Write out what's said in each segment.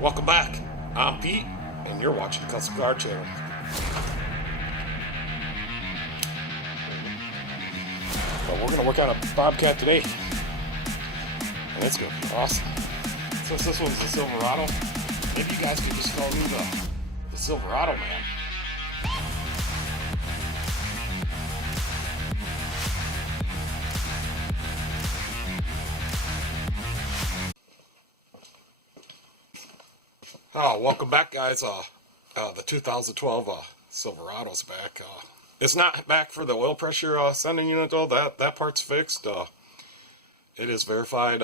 Welcome back. I'm Pete, and you're watching the Custom Car Channel. But we're going to work on a Bobcat today, and it's going to be awesome. Since this one's the Silverado, maybe you guys can just call me the Silverado man. Welcome back, guys. The 2012 Silverado's back. It's not back for the oil pressure sending unit though. That part's fixed. It is verified.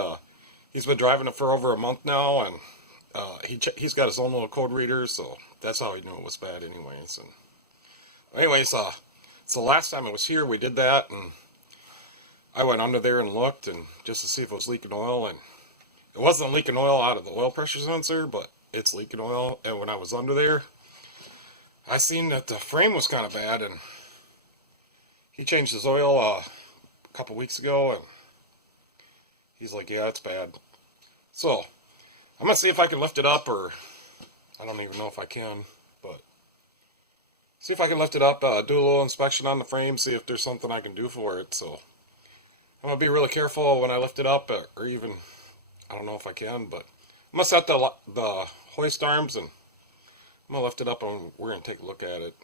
He's been driving it for over a month now, and he's got his own little code reader, so that's how he knew it was bad, anyways. And anyways, so the last time it was here, we did that, and I went under there and looked, and just to see if it was leaking oil, and it wasn't leaking oil out of the oil pressure sensor, but it's leaking oil. And when I was under there, I seen that the frame was kind of bad, and he changed his oil a couple weeks ago, and he's like, yeah, it's bad. So I'm gonna see if I can lift it up, or I don't even know if I can, but see if I can lift it up, do a little inspection on the frame, see if there's something I can do for it. So I'm gonna be really careful when I lift it up, or even, I don't know if I can, but I'm gonna set the hoist arms, and I'm gonna lift it up, and we're gonna take a look at it.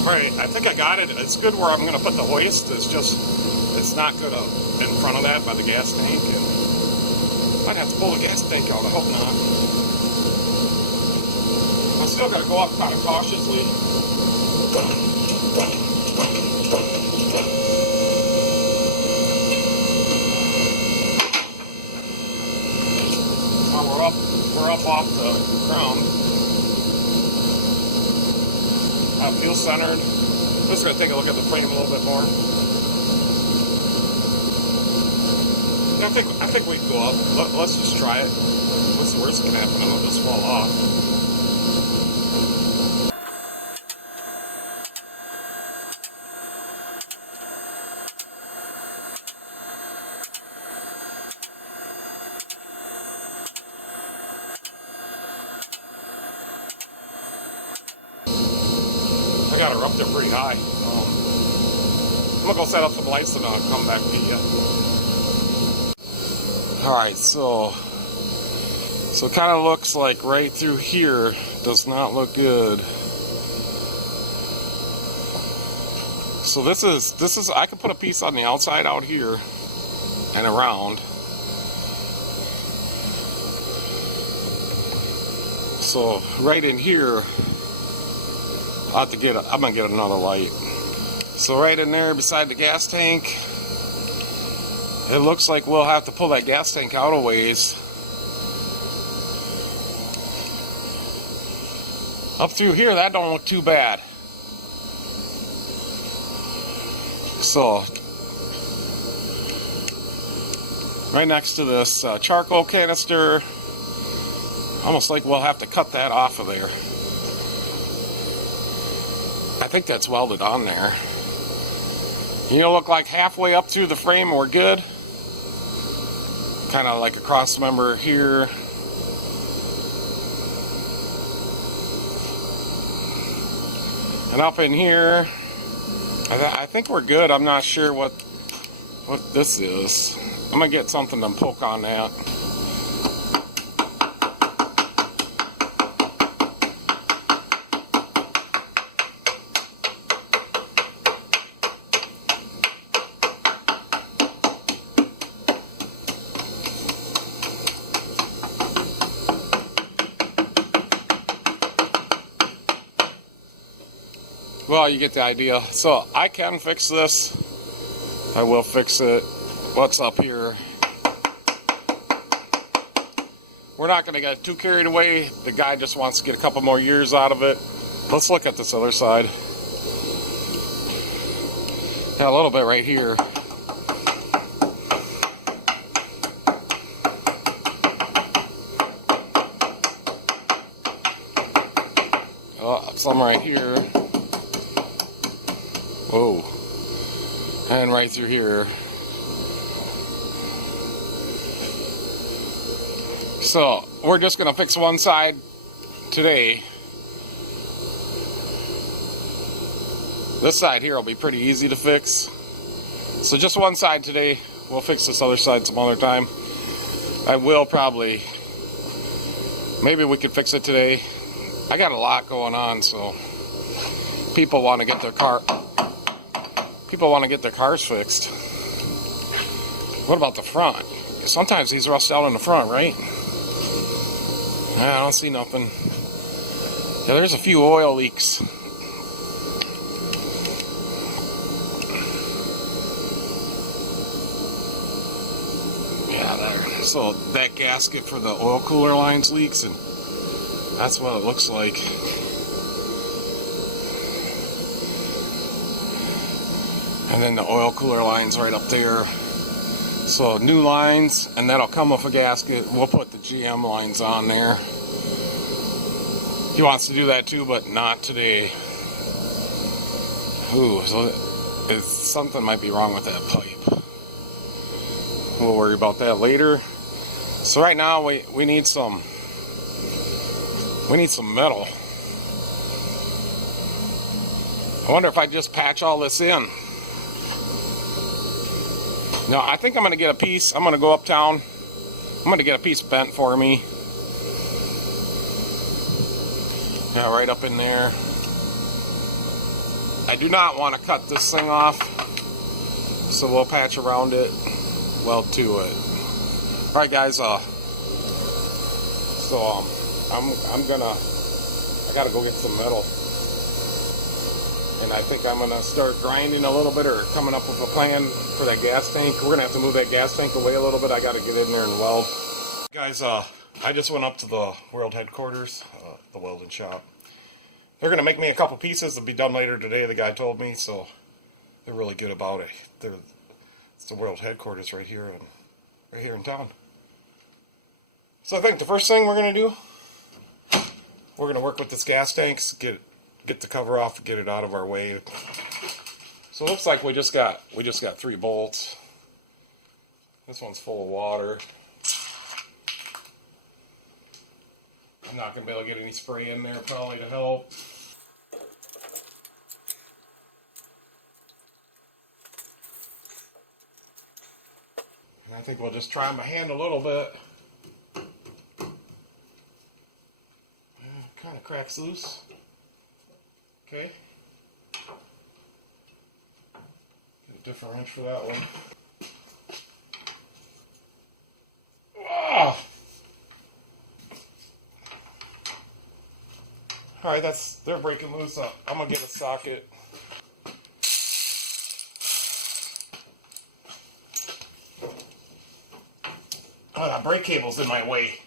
Alright, I think I got it. It's good where I'm gonna put the hoist. It's not good in front of that by the gas tank, and might have to pull the gas tank out. I hope not. I still gotta go up kind of cautiously. We're up off the ground. Feel centered. I'm just going to take a look at the frame a little bit more. I think we can go up. Let's just try it. What's the worst that can happen? I'll just fall off. I got her up there pretty high. I'm gonna go set up some lights and I'll come back to you. Alright, so it kind of looks like right through here does not look good. So this is I could put a piece on the outside out here and around. So right in here, I'm gonna get another light. So right in there beside the gas tank, it looks like we'll have to pull that gas tank out a ways. Up through here, that don't look too bad. So right next to this charcoal canister, almost like we'll have to cut that off of there. I think that's welded on there. You know, look like halfway up through the frame we're good. Kind of like a cross member here. And up in here, I think we're good. I'm not sure what this is. I'm gonna get something to poke on that. Well, you get the idea. So I can fix this. I will fix it. What's up here? We're not going to get too carried away. The guy just wants to get a couple more years out of it. Let's look at this other side. Yeah, a little bit right here. Oh, some right here. Whoa. And right through here. So we're just gonna fix one side today. This side here will be pretty easy to fix. So just one side today. We'll fix this other side some other time. I will probably, maybe we could fix it today. I got a lot going on, so people want to get their cars fixed. What about the front? Sometimes these rust out in the front, right? I don't see nothing. Yeah, there's a few oil leaks. Yeah, there. So that gasket for the oil cooler lines leaks, and that's what it looks like. And then the oil cooler line's right up there. So new lines, and that'll come with a gasket. We'll put the GM lines on there. He wants to do that too, but not today. Ooh, so something might be wrong with that pipe. We'll worry about that later. So right now we need some metal. I wonder if I just patch all this in. No, I think I'm going to get a piece. I'm going to go uptown. I'm going to get a piece bent for me. Yeah, right up in there. I do not want to cut this thing off, so we'll patch around it, weld to it. All right, guys. I gotta go get some metal. And I think I'm going to start grinding a little bit, or coming up with a plan for that gas tank. We're going to have to move that gas tank away a little bit. I got to get in there and weld. Guys, I just went up to the world headquarters, the welding shop. They're going to make me a couple pieces. It'll be done later today, the guy told me, so they're really good about it. It's the world headquarters right here in town. So I think the first thing we're going to do, we're going to work with this gas tanks, get the cover off, get it out of our way. So it looks like we just got 3 bolts. This one's full of water. I'm not going to be able to get any spray in there probably to help. And I think we'll just try my hand a little bit. Kind of cracks loose. Okay. Get a different wrench for that one. Oh! Alright, they're breaking loose. I'm gonna get a socket. Oh, that brake cable's in my way.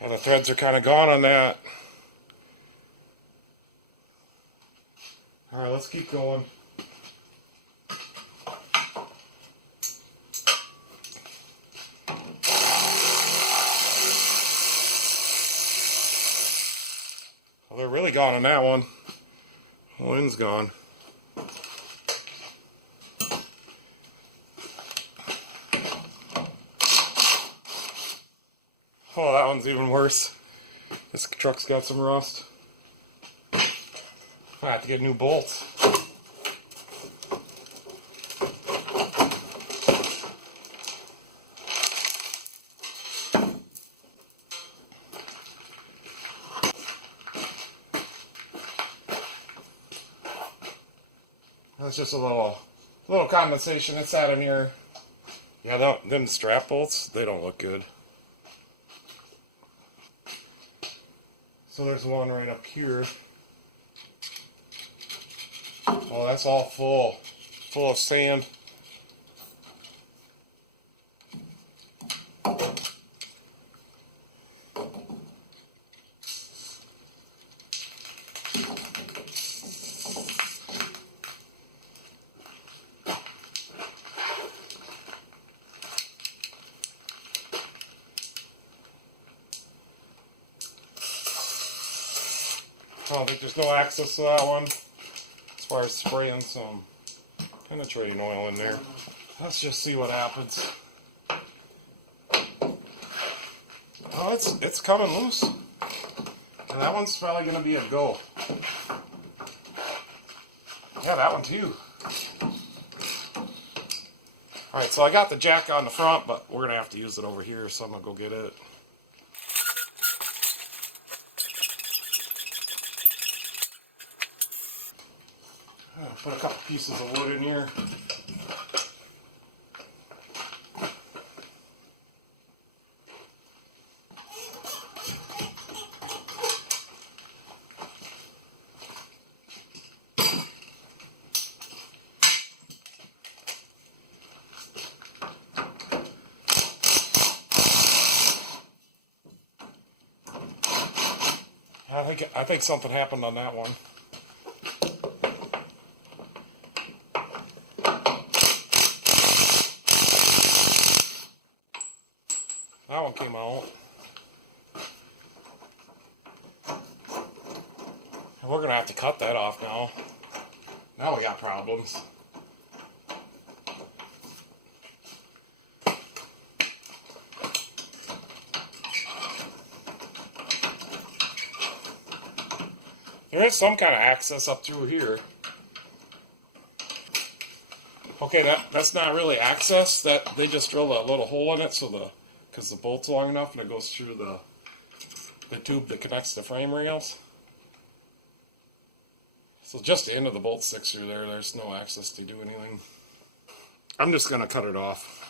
Well, the threads are kind of gone on that. Alright, let's keep going. Well, they're really gone on that one. The wind's gone. Oh, that one's even worse. This truck's got some rust. I have to get new bolts. That's just a little condensation that's out in here. Yeah, them strap bolts, they don't look good. So there's one right up here. Oh, that's all full of sand. I don't think there's no access to that one as far as spraying some penetrating oil in there. Let's just see what happens. Oh, it's coming loose. And that one's probably going to be a go. Yeah, that one too. Alright, so I got the jack on the front, but we're going to have to use it over here, so I'm going to go get it. I'll put a couple pieces of wood in here. I think something happened on that one. That one came out. And we're gonna have to cut that off now. Now we got problems. There is some kind of access up through here. Okay, that's not really access. That they just drilled a little hole in it so because the bolt's long enough and it goes through the tube that connects the frame rails. So just the end of the bolt sticks through there. There's no access to do anything. I'm just gonna cut it off.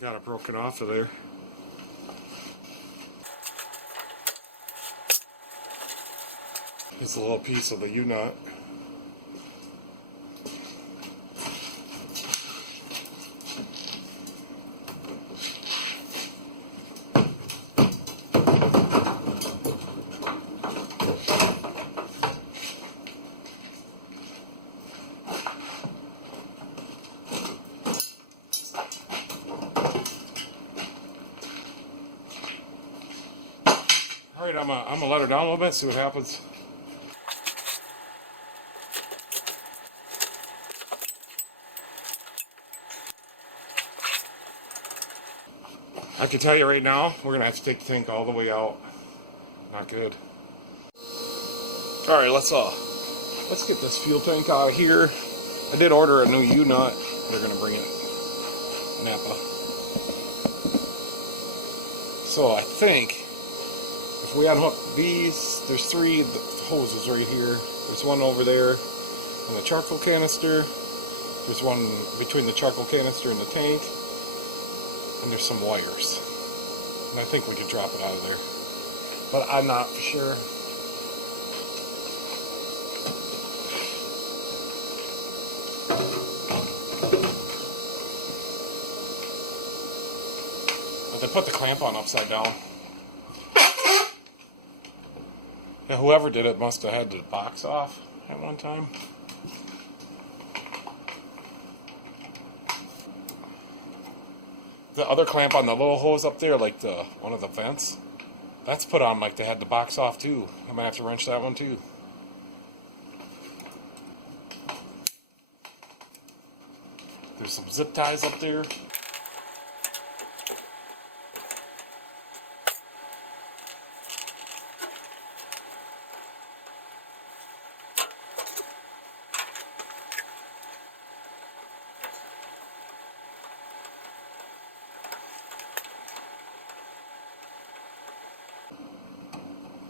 Got it broken off of there. It's a little piece of the U-nut. Alright, I'm gonna let her down a little bit, see what happens. I can tell you right now, we're gonna have to take the tank all the way out. Not good. Alright, let's get this fuel tank out of here. I did order a new U-nut. They're gonna bring it Napa. So I think if we unhook these, there's three hoses right here. There's one over there in the charcoal canister. There's one between the charcoal canister and the tank. And there's some wires. And I think we could drop it out of there. But I'm not for sure. But they put the clamp on upside down. Yeah, whoever did it must have had the box off at one time. the other clamp on the little hose up there, like the one of the vents, that's put on like they had the box off too. I might have to wrench that one too. There's some zip ties up there.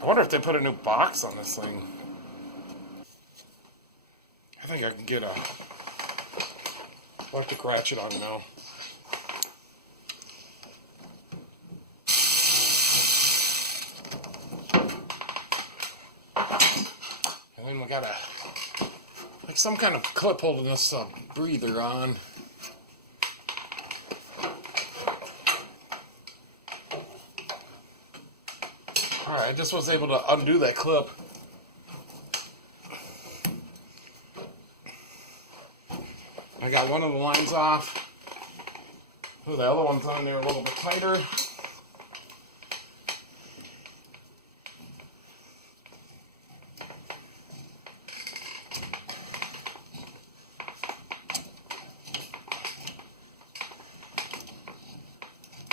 I wonder if they put a new box on this thing. I think I can get a electric ratchet on it now. And then we got like some kind of clip holding this breather on. Alright, I just was able to undo that clip. I got one of the lines off. Oh, the other one's on there a little bit tighter.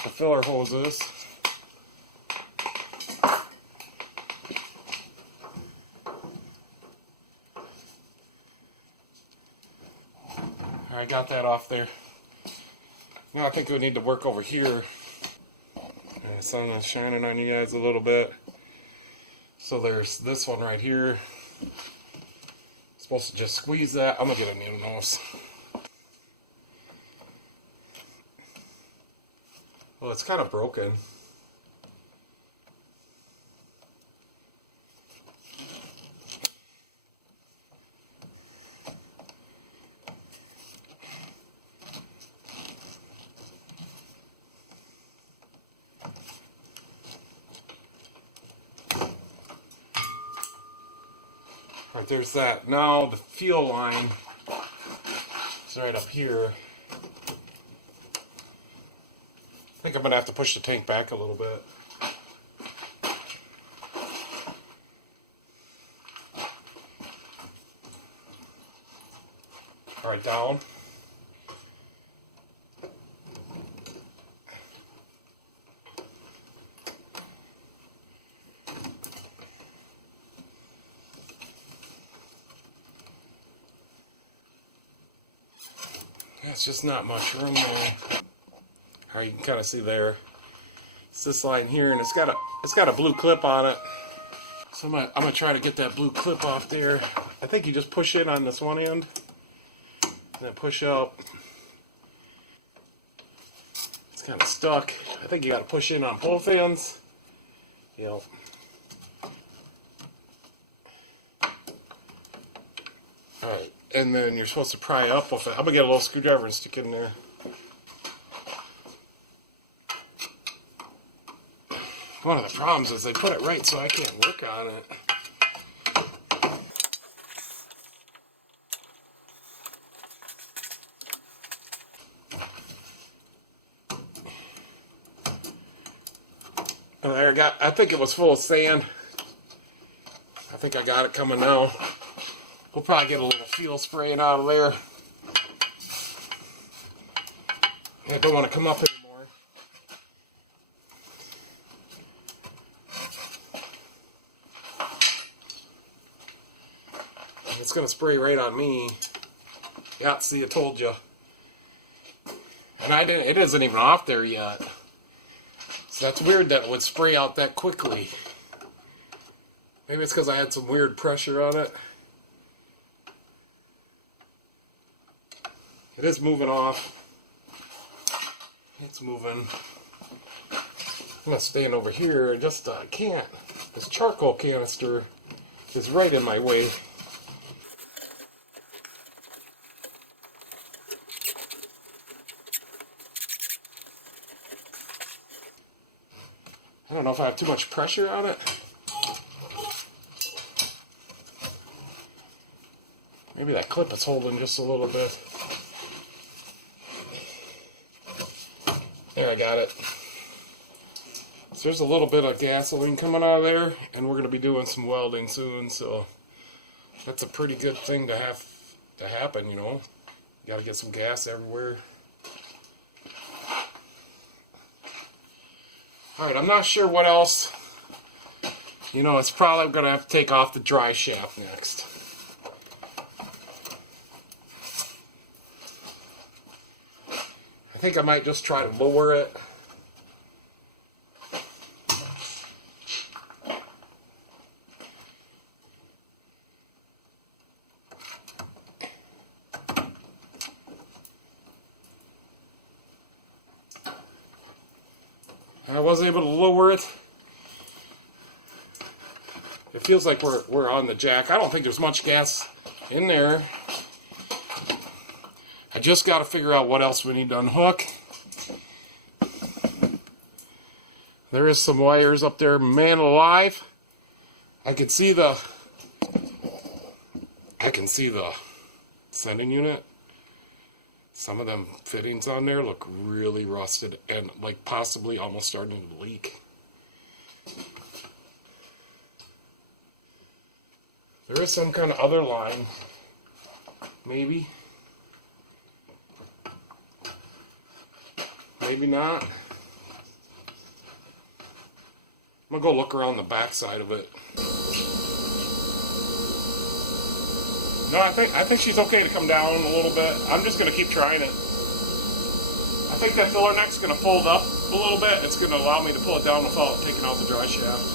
The filler hoses. I got that off there. Now I think we need to work over here. And the sun is shining on you guys a little bit. So there's this one right here. Supposed to just squeeze that. I'm gonna get a new nose. Well, it's kind of broken. Alright, there's that. Now the fuel line is right up here. I think I'm going to have to push the tank back a little bit. Alright, down. It's just not much room there. Alright, you can kind of see there. It's this line here, and it's got a blue clip on it. So I'm gonna try to get that blue clip off there. I think you just push in on this one end, and then push up. It's kind of stuck. I think you got to push in on both ends. Yep. Alright, and then you're supposed to pry up with it. I'm gonna get a little screwdriver and stick it in there. One of the problems is they put it right so I can't work on it. And there, I think it was full of sand. I think I got it coming now. We'll probably get a little fuel spraying out of there. I don't want to come up anymore. It's going to spray right on me. Yeah, see, I told you. And it isn't even off there yet. So that's weird that it would spray out that quickly. Maybe it's because I had some weird pressure on it. It is moving off. It's moving. I'm going to stand over here and just, I can't. This charcoal canister is right in my way. I don't know if I have too much pressure on it. Maybe that clip is holding just a little bit. There, I got it. So there's a little bit of gasoline coming out of there, and we're going to be doing some welding soon, so that's a pretty good thing to have to happen, you know. You got to get some gas everywhere. Alright, I'm not sure what else. You know, it's probably going to have to take off the dry shaft next. I think I might just try to lower it. I was able to lower it. It feels like we're on the jack. I don't think there's much gas in there. I just got to figure out what else we need to unhook. There is some wires up there, man alive. I can see the sending unit. Some of them fittings on there look really rusted and like possibly almost starting to leak. There is some kind of other line, maybe. Maybe not. I'm gonna go look around the back side of it. No, I think she's okay to come down a little bit. I'm just gonna keep trying it. I think that filler neck's gonna fold up a little bit. It's gonna allow me to pull it down without taking out the dry shaft.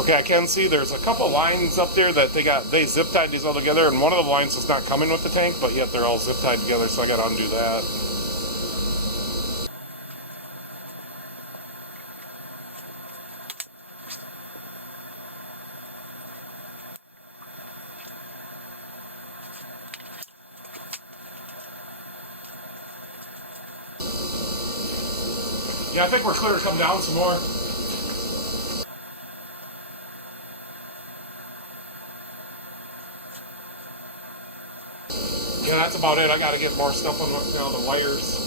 Okay, I can see there's a couple lines up there that they zip tied these all together, and one of the lines is not coming with the tank, but yet they're all zip tied together, so I gotta undo that. Yeah, I think we're clear to come down some more. Yeah, that's about it. I gotta get more stuff on the wires.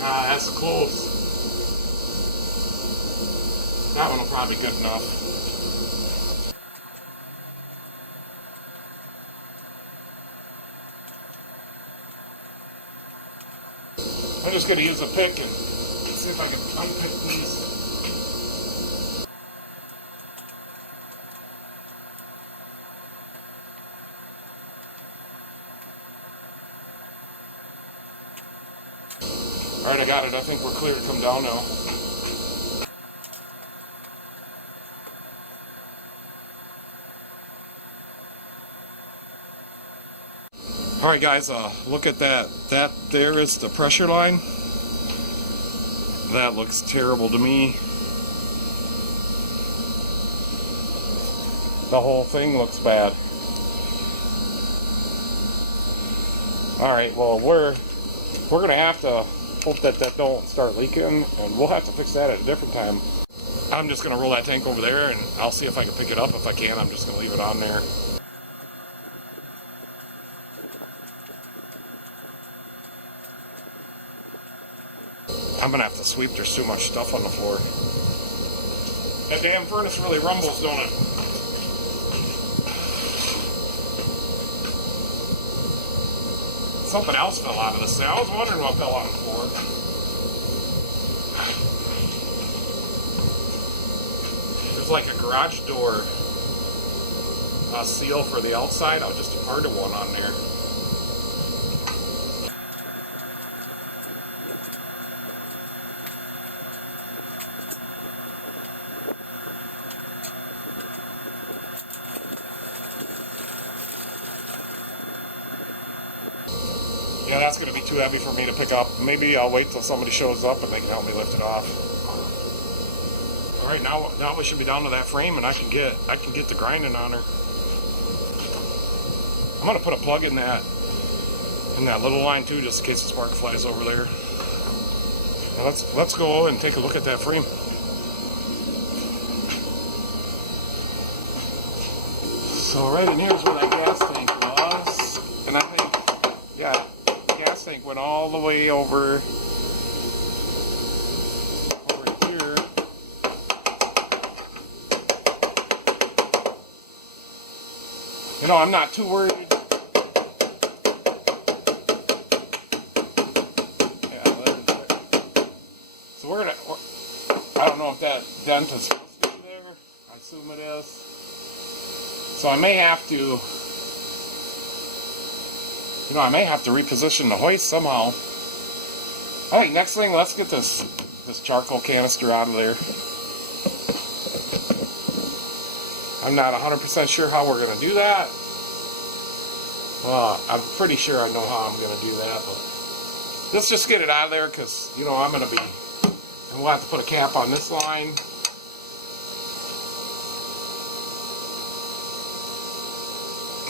That's close. That one will probably be good enough. I'm just going to use a pick and see if I can unpick these. Alright, I got it. I think we're clear to come down now. Alright guys, look at that. That there is the pressure line. That looks terrible to me. The whole thing looks bad. Alright, well we're gonna have to hope that don't start leaking, and we'll have to fix that at a different time. I'm just gonna roll that tank over there and I'll see if I can pick it up. If I can, I'm just gonna leave it on there. I'm gonna have to sweep. There's too much stuff on the floor. That damn furnace really rumbles, don't it? Something else fell out of this thing. I was wondering what fell on the floor. There's like a garage door seal for the outside. I just a part of one on there. Yeah, that's going to be too heavy for me to pick up. Maybe I'll wait till somebody shows up and they can help me lift it off. Alright, now we should be down to that frame and I can get the grinding on her. I'm gonna put a plug in that little line too, just in case the spark flies over there. Now let's go and take a look at that frame. So right in here is where that gas tank was, and I think, yeah, the gas tank went all the way over here. You know, I'm not too worried. So I don't know if that dent is supposed to be there. I assume it is. So I may have to, I may have to reposition the hoist somehow. I think next thing, let's get this charcoal canister out of there. I'm not 100% sure how we're going to do that. Well, I'm pretty sure I know how I'm going to do that, but let's just get it out of there because, I'm going to be, and we'll have to put a cap on this line.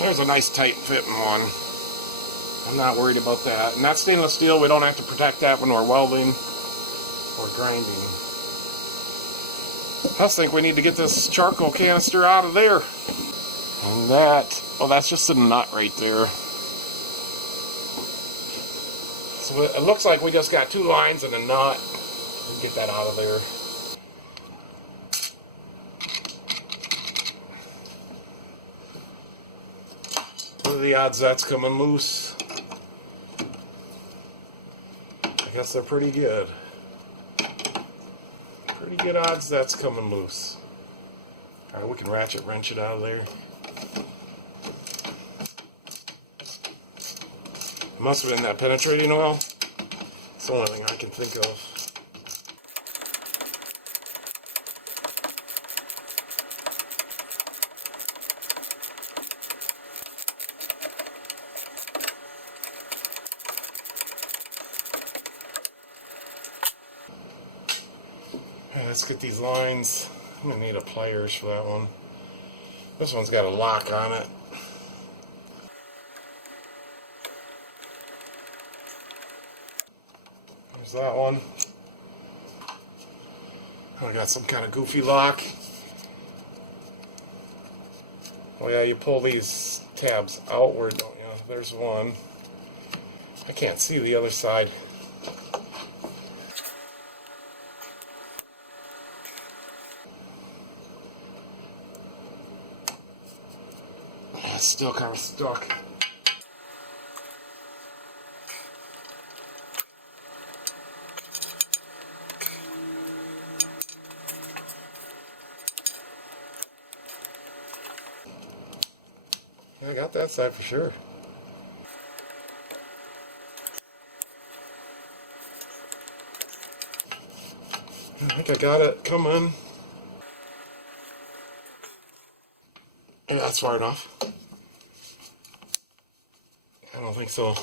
There's a nice tight fitting one. I'm not worried about that. And that's stainless steel. We don't have to protect that when we're welding or grinding. I just think we need to get this charcoal canister out of there. And that's just a nut right there. So it looks like we just got 2 lines and a nut. We'll get that out of there. What are the odds that's coming loose? I guess they're pretty good. Pretty good odds that's coming loose. Alright, we can ratchet wrench it out of there. It must have been that penetrating oil. It's the only thing I can think of. Let's get these lines. I'm going to need a pliers for that one. This one's got a lock on it. There's that one. I got some kind of goofy lock. Oh yeah, you pull these tabs outward, don't you? There's one. I can't see the other side. It's still kind of stuck. I got that side for sure. I think I got it. Come on. Yeah, that's far enough. I don't think so.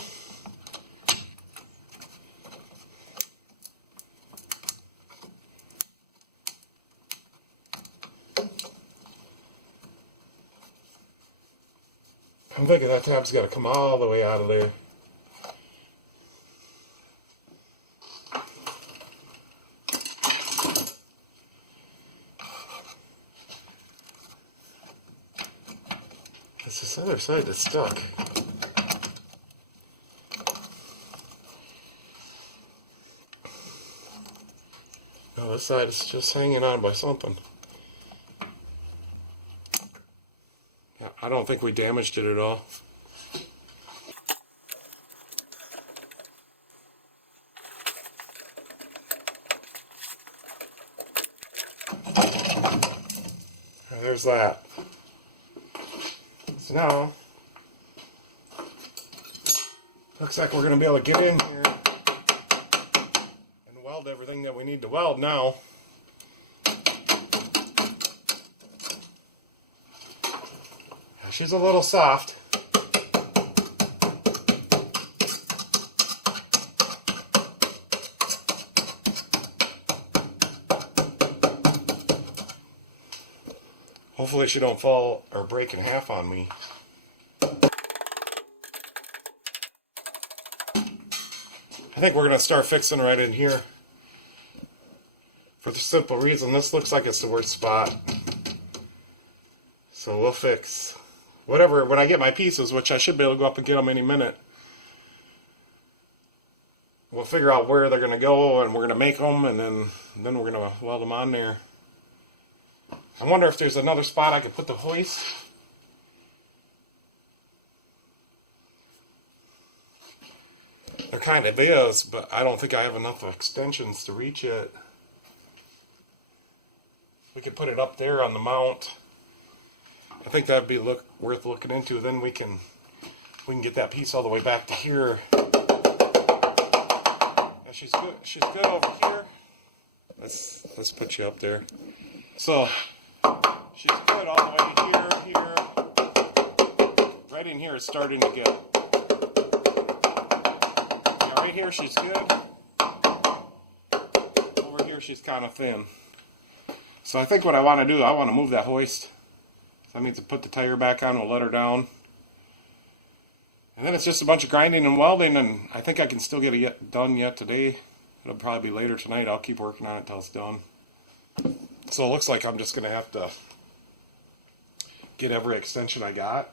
I'm thinking that tab's got to come all the way out of there. It's this other side that's stuck. No, this side is just hanging on by something. I don't think we damaged it at all. There's that. So now, looks like we're going to be able to get in here and weld everything that we need to weld now. She's a little soft. Hopefully she don't fall or break in half on me. I think we're going to start fixing right in here. For the simple reason, this looks like it's the worst spot. So we'll fix whatever, when I get my pieces, which I should be able to go up and get them any minute. We'll figure out where they're going to go, and we're going to make them, and then we're going to weld them on there. I wonder if there's another spot I could put the hoist. There kind of is, but I don't think I have enough extensions to reach it. We could put it up there on the mount. I think that'd be worth looking into. Then we can get that piece all the way back to here. Now she's good. She's good over here. Let's put you up there. So she's good all the way to here. Right in here, it's starting to get. Right here she's good. Over here she's kind of thin. So I think what I want to do, I want to move that hoist. So that means to put the tire back on, we'll let her down. And then it's just a bunch of grinding and welding, and I think I can still get it done yet today. It'll probably be later tonight. I'll keep working on it until it's done. So it looks like I'm just going to have to get every extension I got.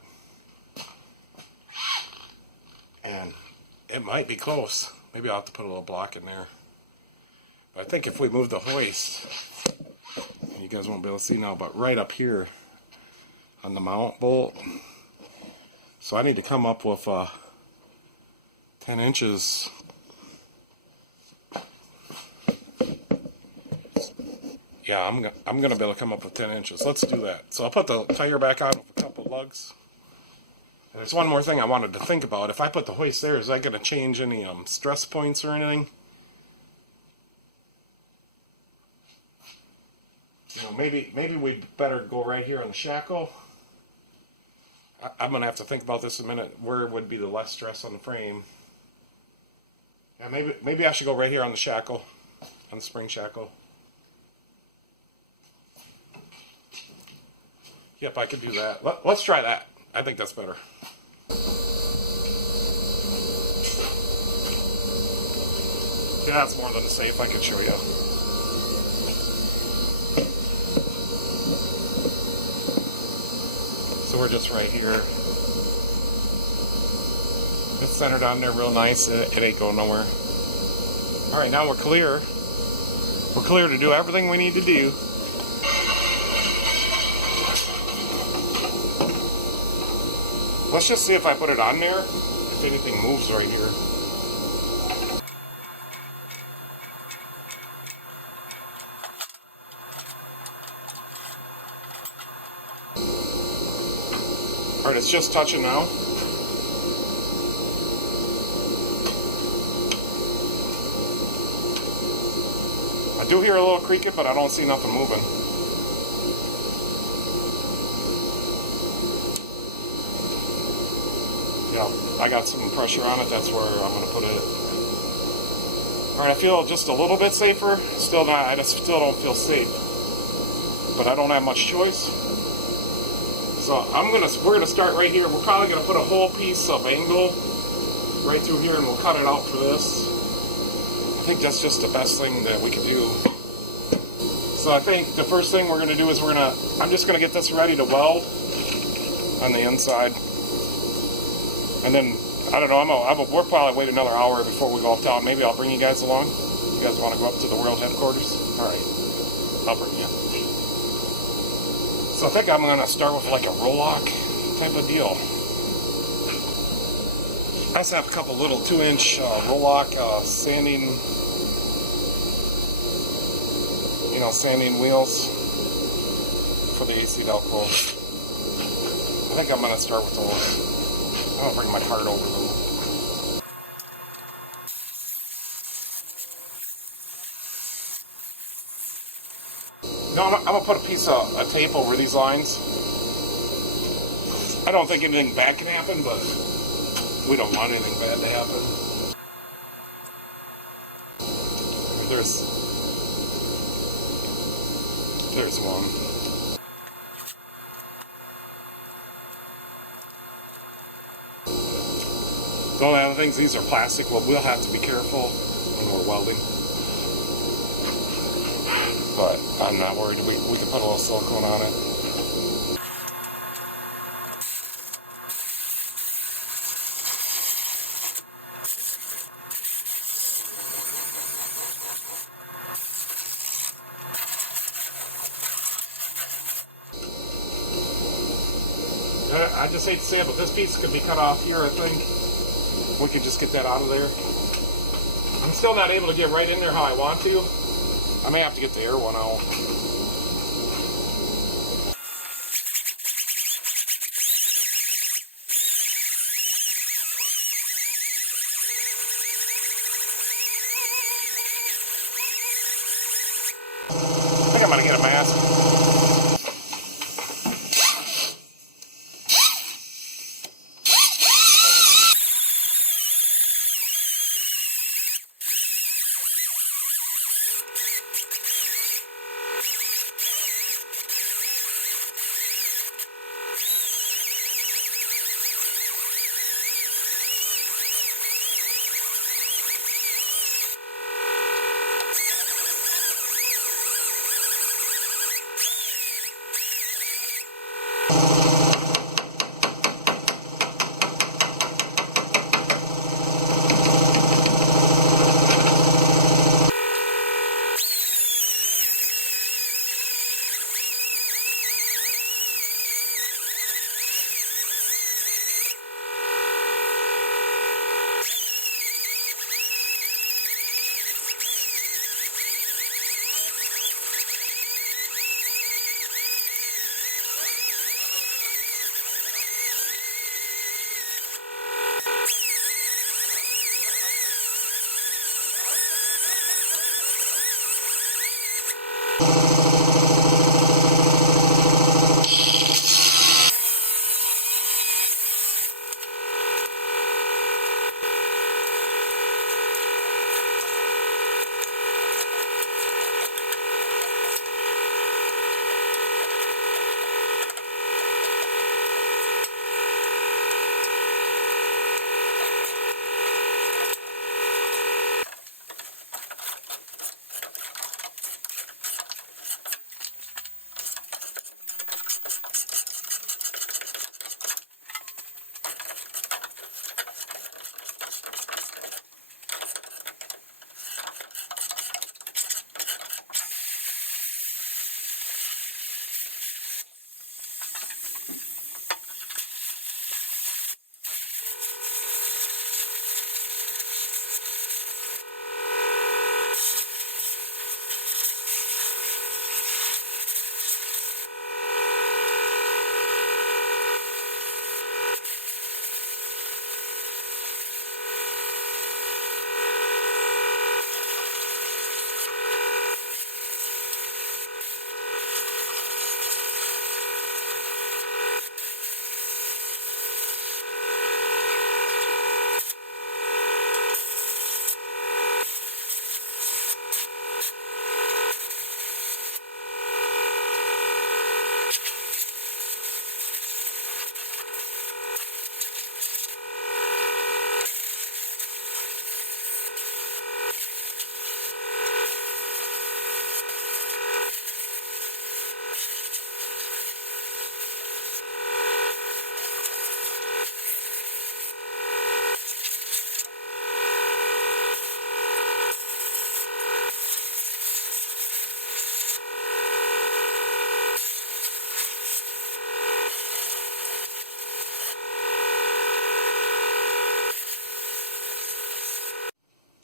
And it might be close. Maybe I'll have to put a little block in there. But I think if we move the hoist, you guys won't be able to see now, but right up here on the mount bolt. So I need to come up with 10 inches. Yeah, I'm gonna be able to come up with 10 inches. Let's do that. So I'll put the tire back on with a couple lugs. And there's one more thing I wanted to think about. If I put the hoist there, is that going to change any stress points or anything? You know, maybe we'd better go right here on the shackle. I'm going to have to think about this in a minute. Where would be the less stress on the frame? Yeah, maybe I should go right here on the shackle, on the spring shackle. Yep, I could do that. Let's try that. I think that's better. Yeah, that's more than safe. I can show you. So we're just right here. It's centered on there real nice. It ain't going nowhere. Alright, now we're clear. We're clear to do everything we need to do. Let's just see if I put it on there, if anything moves right here. Alright, it's just touching now. I do hear a little creaking, but I don't see nothing moving. Yeah, I got some pressure on it. That's where I'm going to put it. Alright, I feel just a little bit safer. Still not, I just still don't feel safe. But I don't have much choice. So we're gonna start right here. We're probably gonna put a whole piece of angle right through here, and we'll cut it out for this. I think that's just the best thing that we can do. So I think the first thing we're gonna do is I'm just gonna get this ready to weld on the inside, and then I don't know. We'll probably wait another hour before we go uptown. Maybe I'll bring you guys along. You guys want to go up to the world headquarters? All right, I'll bring you. So I think I'm going to start with like a roll-lock type of deal. I just have a couple little 2-inch roll-lock sanding, sanding wheels for the AC Delco. I think I'm going to start with those. I'm going to bring my cart over though. No, I'm going to put a piece of tape over these lines. I don't think anything bad can happen, but we don't want anything bad to happen. There's one. The only other things, these are plastic. Well, we'll have to be careful when we're welding. But I'm not worried. We can put a little silicone on it. I just hate to say it, but this piece could be cut off here, I think. We could just get that out of there. I'm still not able to get right in there how I want to. I may have to get the air one out. I think I'm going to get a mask.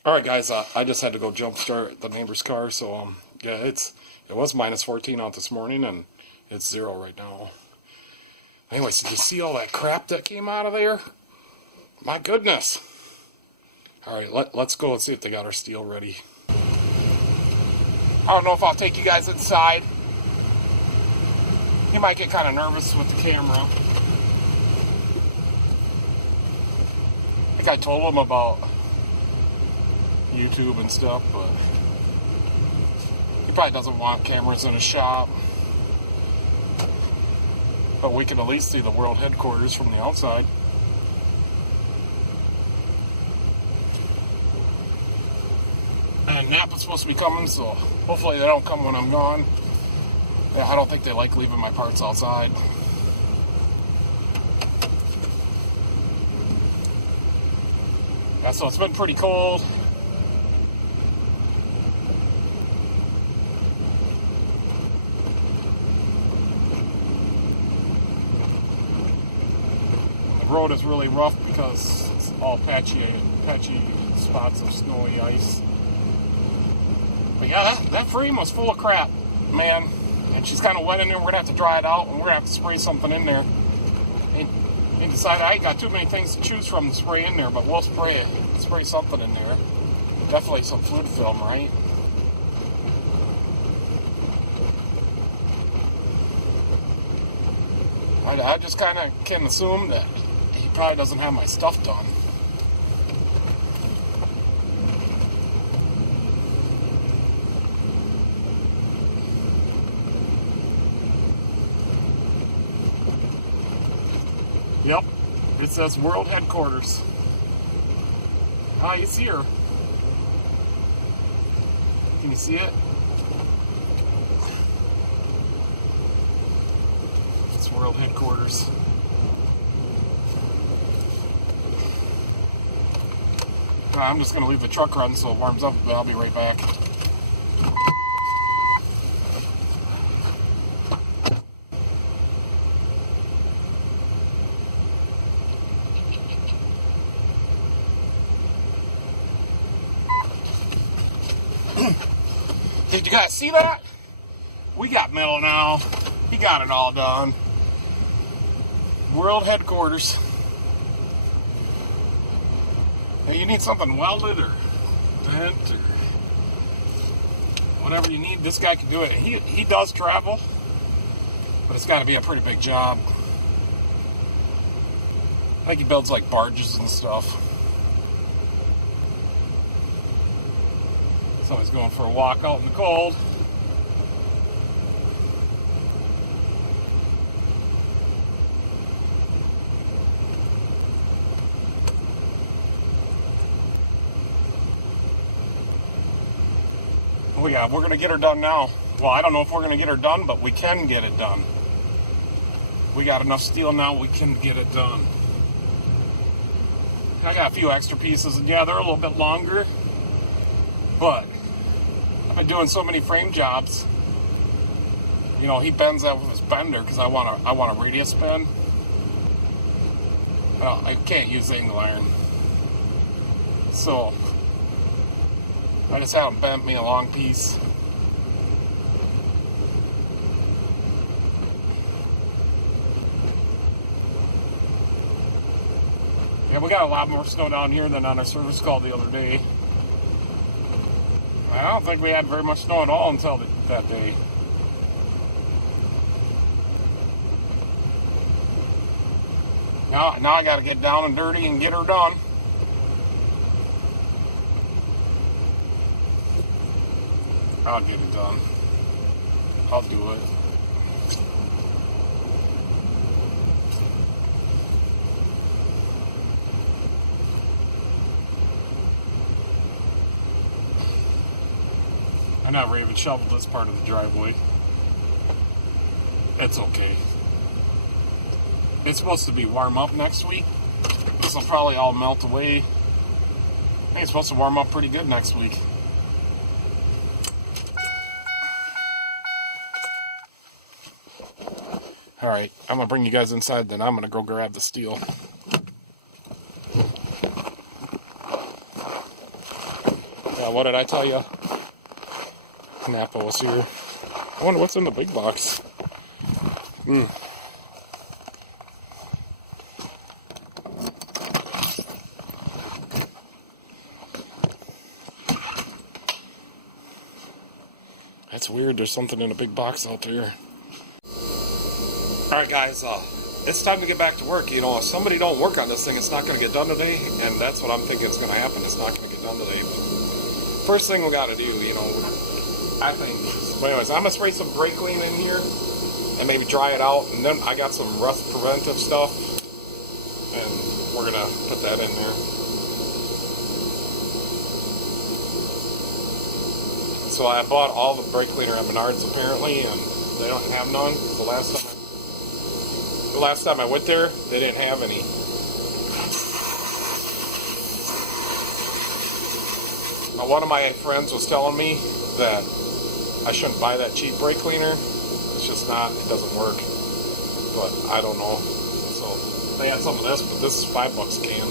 Alright guys, I just had to go jump start the neighbor's car, so yeah, it was minus 14 out this morning, and it's 0 right now. Anyways, did you see all that crap that came out of there? My goodness. Alright, let's go and see if they got our steel ready. I don't know if I'll take you guys inside. He might get kind of nervous with the camera. I think I told him about YouTube and stuff, but he probably doesn't want cameras in his shop. But we can at least see the world headquarters from the outside. And Napa's supposed to be coming, so hopefully they don't come when I'm gone. Yeah, I don't think they like leaving my parts outside. Yeah, so it's been pretty cold. The road is really rough because it's all patchy spots of snowy ice. But yeah, that frame was full of crap, man. And she's kind of wet in there. We're going to have to dry it out, and we're going to have to spray something in there. And decide I ain't got too many things to choose from to spray in there, but we'll spray something in there. Definitely some fluid film, right? I just kind of can assume that he probably doesn't have my stuff done. Yep, it says World Headquarters. Ah, you see her. Can you see it? It's World Headquarters. I'm just going to leave the truck run so it warms up, but I'll be right back. Did you guys see that? We got metal now. He got it all done. World Headquarters. Hey, you need something welded or bent or whatever you need, this guy can do it. He does travel, but it's got to be a pretty big job. I think he builds like barges and stuff. So he's going for a walk out in the cold. Oh yeah, we're going to get her done now. Well, I don't know if we're going to get her done, but we can get it done. We got enough steel now, we can get it done. I got a few extra pieces, and yeah, they're a little bit longer, but I've been doing so many frame jobs. You know, he bends that with his bender because I want a radius bend. Well, I can't use angle iron, so I just had him bend me a long piece. Yeah, we got a lot more snow down here than on our service call the other day. I don't think we had very much snow at all until that day. Now I got to get down and dirty and get her done. I'll get it done. I'll do it. I never even shoveled this part of the driveway. It's okay. It's supposed to be warm up next week. This will probably all melt away. I think it's supposed to warm up pretty good next week. Alright, I'm going to bring you guys inside, then I'm going to go grab the steel. Yeah, what did I tell you? Napa was here. I wonder what's in the big box. That's weird, there's something in a big box out there. Alright guys, it's time to get back to work. You know, if somebody don't work on this thing, it's not going to get done today, and that's what I'm thinking is going to happen. It's not going to get done today, but first thing we got to do, you know, I think, but anyways, I'm going to spray some brake clean in here, and maybe dry it out, and then I got some rust preventive stuff, and we're going to put that in there. So I bought all the brake cleaner at Menards apparently, and they don't have none. The last time I went there, they didn't have any. Now, one of my friends was telling me that I shouldn't buy that cheap brake cleaner. It's just not, it doesn't work. But I don't know. So they had some of this, but this is $5 a can.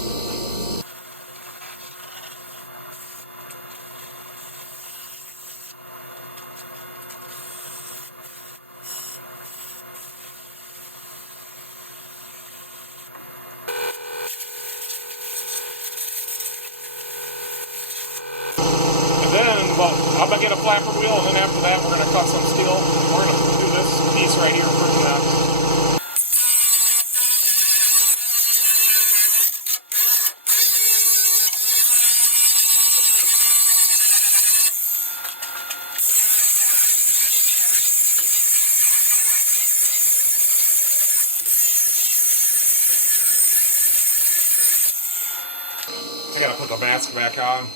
And then, well, I'm gonna get a flapper wheel, and then after that, we're gonna cut some steel. We're gonna do this piece right here first next. I gotta put the mask back on.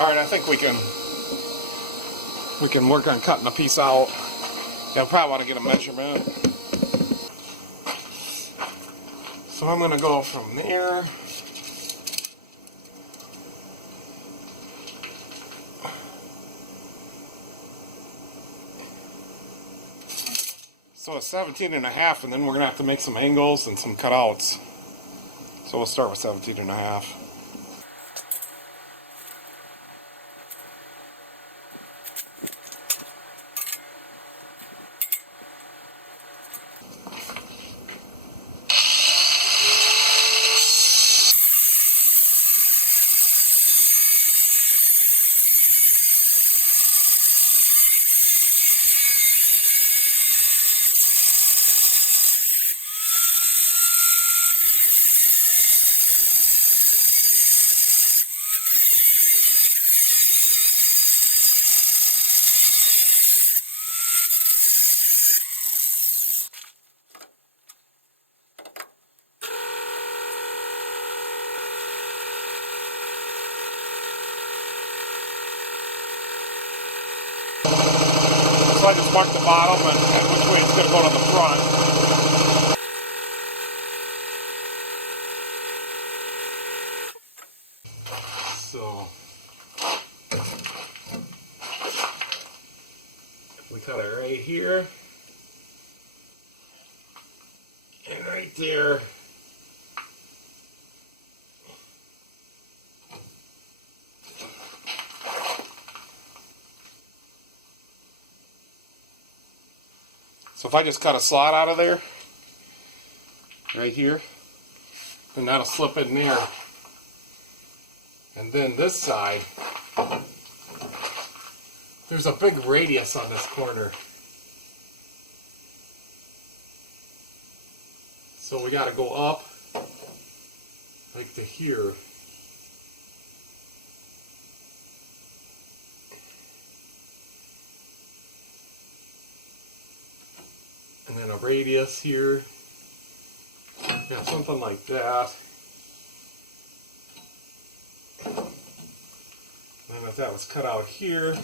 Alright, I think we can work on cutting a piece out. Yeah, I probably want to get a measurement. So I'm going to go from there. So it's 17.5, and then we're going to have to make some angles and some cutouts. So we'll start with 17.5. So I just marked the bottom and which way it's going to go to the front. So we cut it right here and right there. So if I just cut a slot out of there, right here, then that'll slip in there. And then this side, there's a big radius on this corner. So we got to go up like to here. And then a radius here. Yeah, something like that. And then if that was cut out here,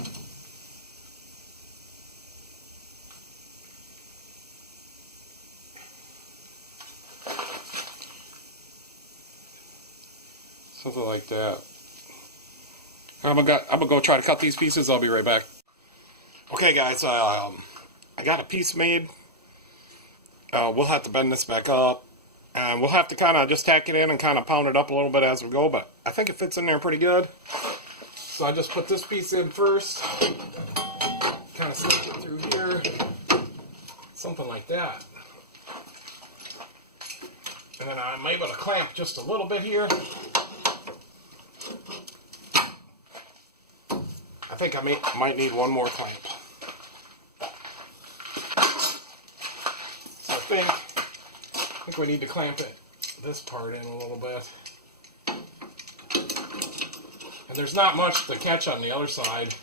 something like that. I'm gonna go try to cut these pieces. I'll be right back. Okay, guys, I got a piece made. We'll have to bend this back up, and we'll have to kind of just tack it in and kind of pound it up a little bit as we go, but I think it fits in there pretty good. So I just put this piece in first, kind of slip it through here, something like that. And then I'm able to clamp just a little bit here. I think I might need one more clamp. So I think we need to clamp this part in a little bit. And there's not much to catch on the other side.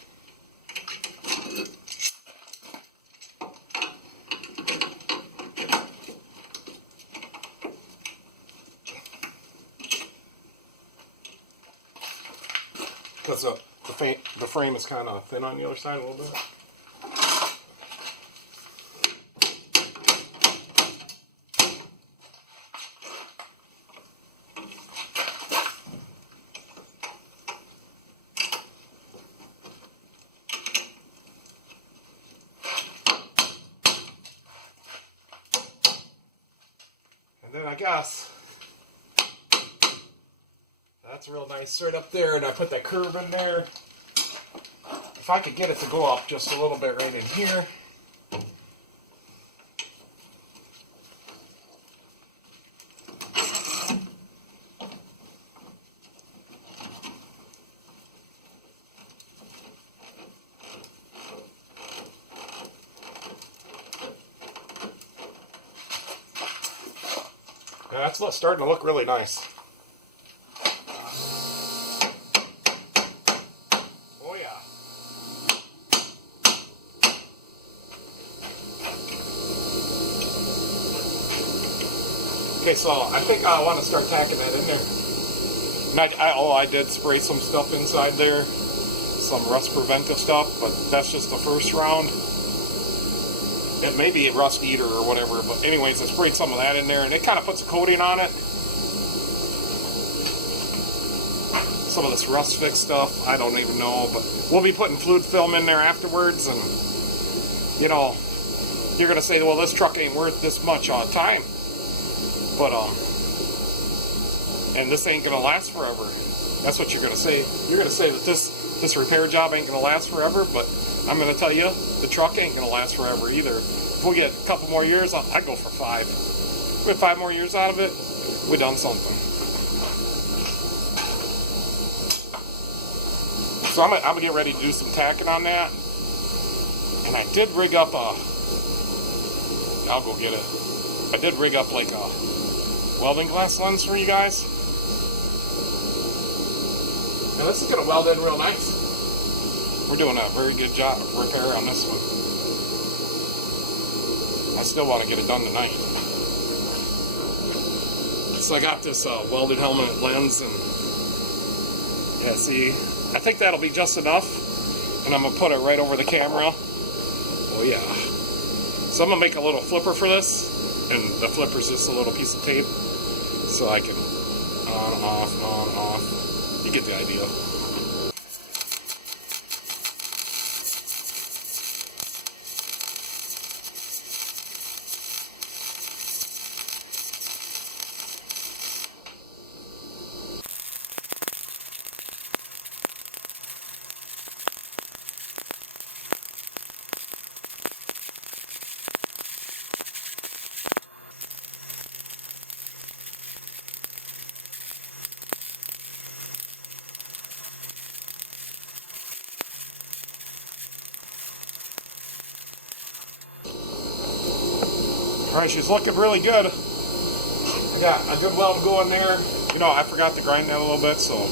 Because the frame is kind of thin on the other side a little bit. And then I guess that's real nice right up there, and I put that curve in there. If I could get it to go up just a little bit right in here. Yeah, that's starting to look really nice. Okay, so I think I want to start tacking that in there. And I did spray some stuff inside there, some rust preventive stuff, but that's just the first round. It may be a rust eater or whatever, but anyways, I sprayed some of that in there, and it kind of puts a coating on it. Some of this rust fix stuff, I don't even know, but we'll be putting fluid film in there afterwards, and you know, you're gonna say, well, this truck ain't worth this much time. But and this ain't gonna last forever. That's what you're gonna say. You're gonna say that this repair job ain't gonna last forever, but I'm gonna tell you, the truck ain't gonna last forever either. If we get a couple more years, I'd go for 5. If we get 5 more years out of it, we done something. So I'm gonna get ready to do some tacking on that. And I did rig up I'll go get it. I did rig up like a welding glass lens for you guys. Now this is going to weld in real nice. We're doing a very good job of repair on this one. I still want to get it done tonight. So I got this welded helmet lens, and yeah, see, I think that'll be just enough, and I'm going to put it right over the camera. Oh yeah. So I'm going to make a little flipper for this, and the flipper's just a little piece of tape, so I can on, off. You get the idea. Alright, she's looking really good. I got a good weld going there. You know, I forgot to grind that a little bit, so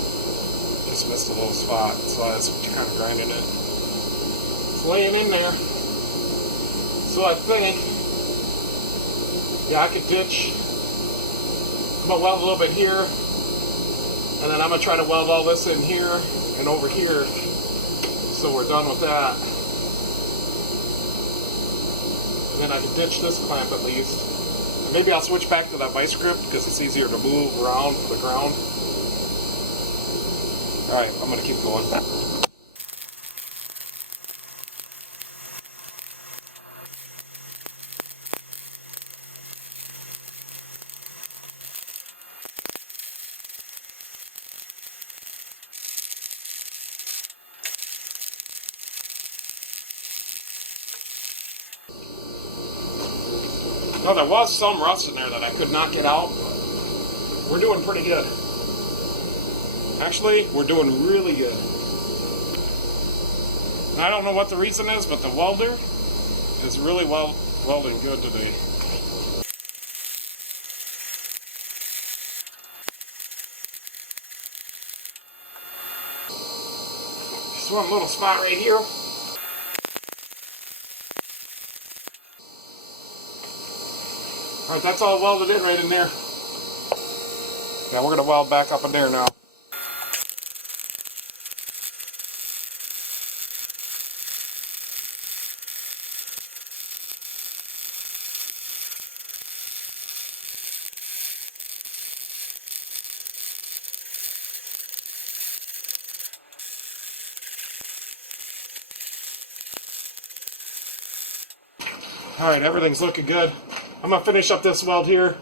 just missed a little spot. So that's what you're kind of grinding it. It's laying in there. So I think, yeah, I could ditch. I'm going to weld a little bit here. And then I'm going to try to weld all this in here and over here. So we're done with that. And then I can ditch this clamp at least. And maybe I'll switch back to that vice grip because it's easier to move around the ground. Alright, I'm going to keep going. No, there was some rust in there that I could not get out, but we're doing pretty good. Actually, we're doing really good. And I don't know what the reason is, but the welder is really welding good today. Just one little spot right here. Alright, that's all welded in right in there. Yeah, we're going to weld back up in there now. Alright, everything's looking good. I'm going to finish up this weld here,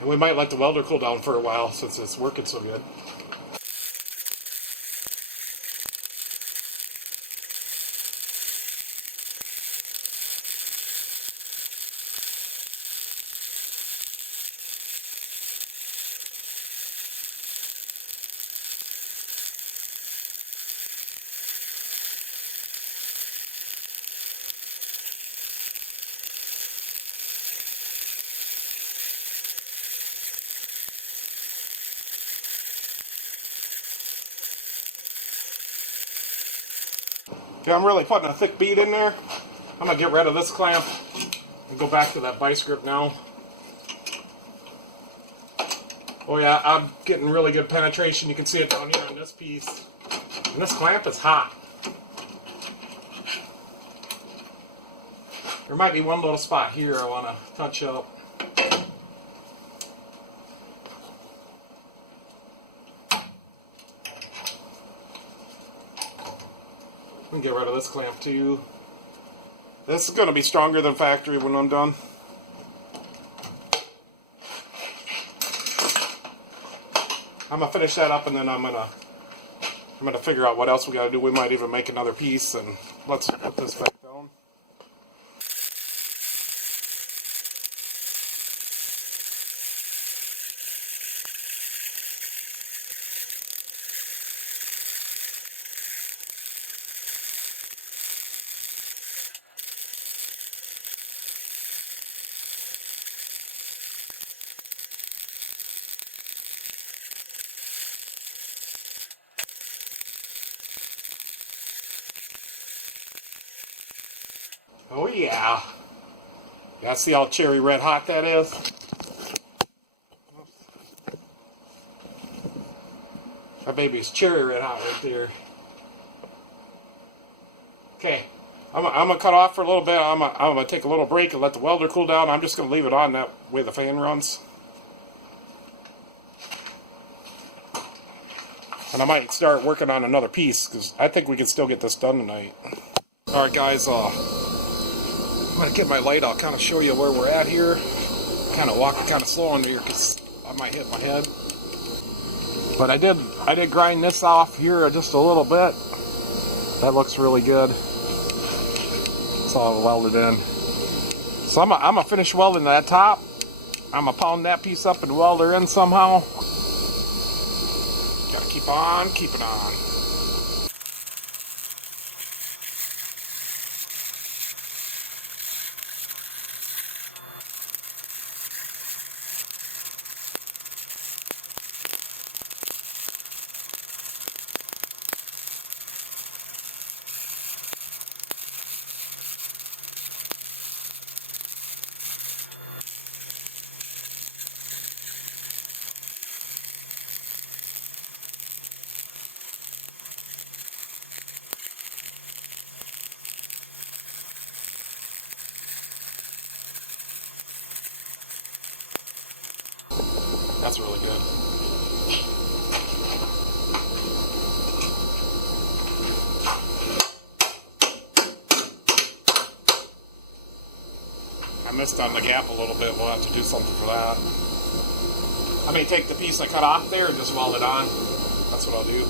and we might let the welder cool down for a while since it's working so good. Okay, I'm really putting a thick bead in there. I'm going to get rid of this clamp and go back to that vice grip now. Oh yeah, I'm getting really good penetration. You can see it down here on this piece. And this clamp is hot. There might be one little spot here I want to touch up. And get rid of this clamp too. This is going to be stronger than factory when I'm done. I'm going to finish that up and then I'm going to figure out what else we got to do. We might even make another piece, and let's put this back down. Oh yeah. Yeah, see how cherry red hot that is? That baby's cherry red hot right there. Okay, I'm going to cut off for a little bit. I'm going to take a little break and let the welder cool down. I'm just going to leave it on that way the fan runs. And I might start working on another piece because I think we can still get this done tonight. Alright guys, I'm going to get my light. I'll kind of show you where we're at here. Kind of walking kind of slow on here because I might hit my head. But I did grind this off here just a little bit. That looks really good. It's all welded in. So I'm going to finish welding that top. I'm going to pound that piece up and weld her in somehow. Gotta keep on keeping on. That's really good. missed on the gap a little bit. We'll have to do something for that. I may take the piece I cut off there and just weld it on. That's what I'll do.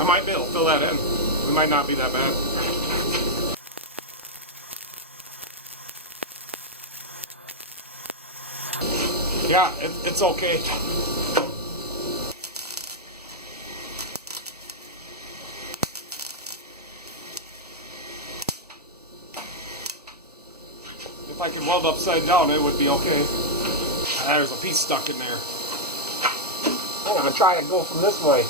I might be able to fill that in. It might not be that bad. Yeah, it's okay. If I could weld upside down, it would be okay. There's a piece stuck in there. I'm gonna try to go from this way.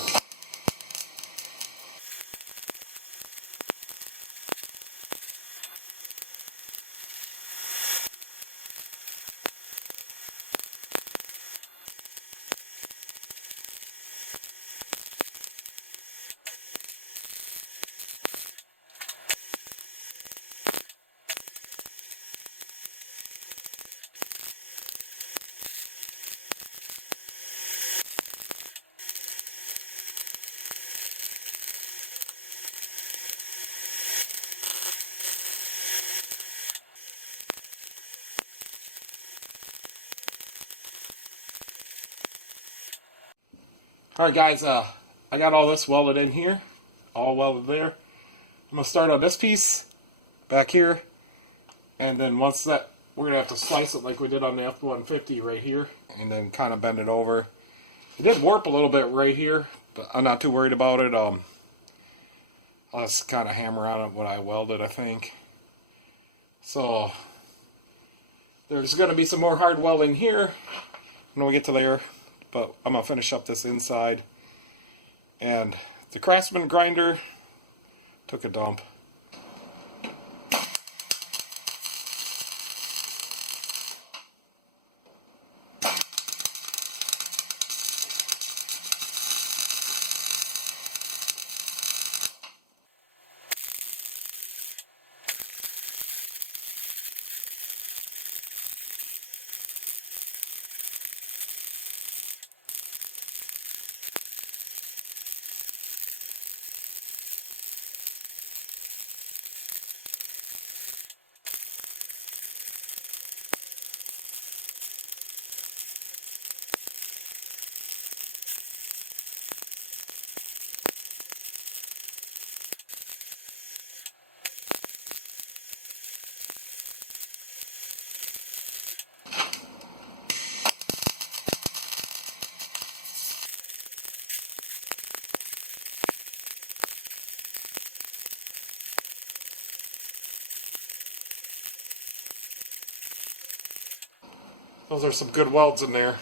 Alright guys, I got all this welded in here, all welded there. I'm going to start on this piece back here, and then once that, we're going to have to slice it like we did on the F-150 right here, and then kind of bend it over. It did warp a little bit right here, but I'm not too worried about it. I'll just kind of hammer on it what I welded, I think. So, there's going to be some more hard welding here when we get to there. But I'm going to finish up this inside. And the Craftsman grinder took a dump. Those are some good welds in there.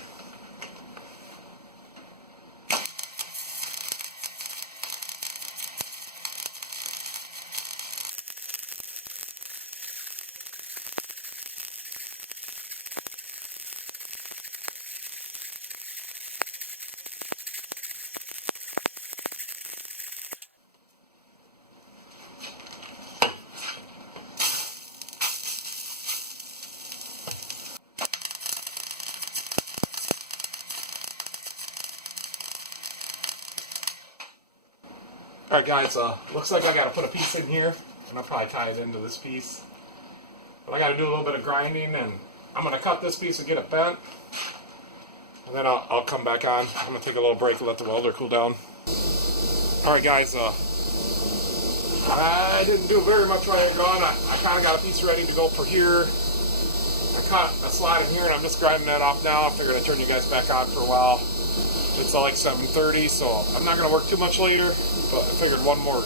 Alright guys, looks like I gotta put a piece in here, and I'll probably tie it into this piece. But I gotta do a little bit of grinding, and I'm gonna cut this piece and get it bent. And then I'll come back on. I'm gonna take a little break and let the welder cool down. Alright guys, I didn't do very much while I was gone. I kinda got a piece ready to go for here. I cut a slot in here, and I'm just grinding that off now. I figured I'd turn you guys back on for a while. It's like 7:30, so I'm not gonna work too much later. But I figured one more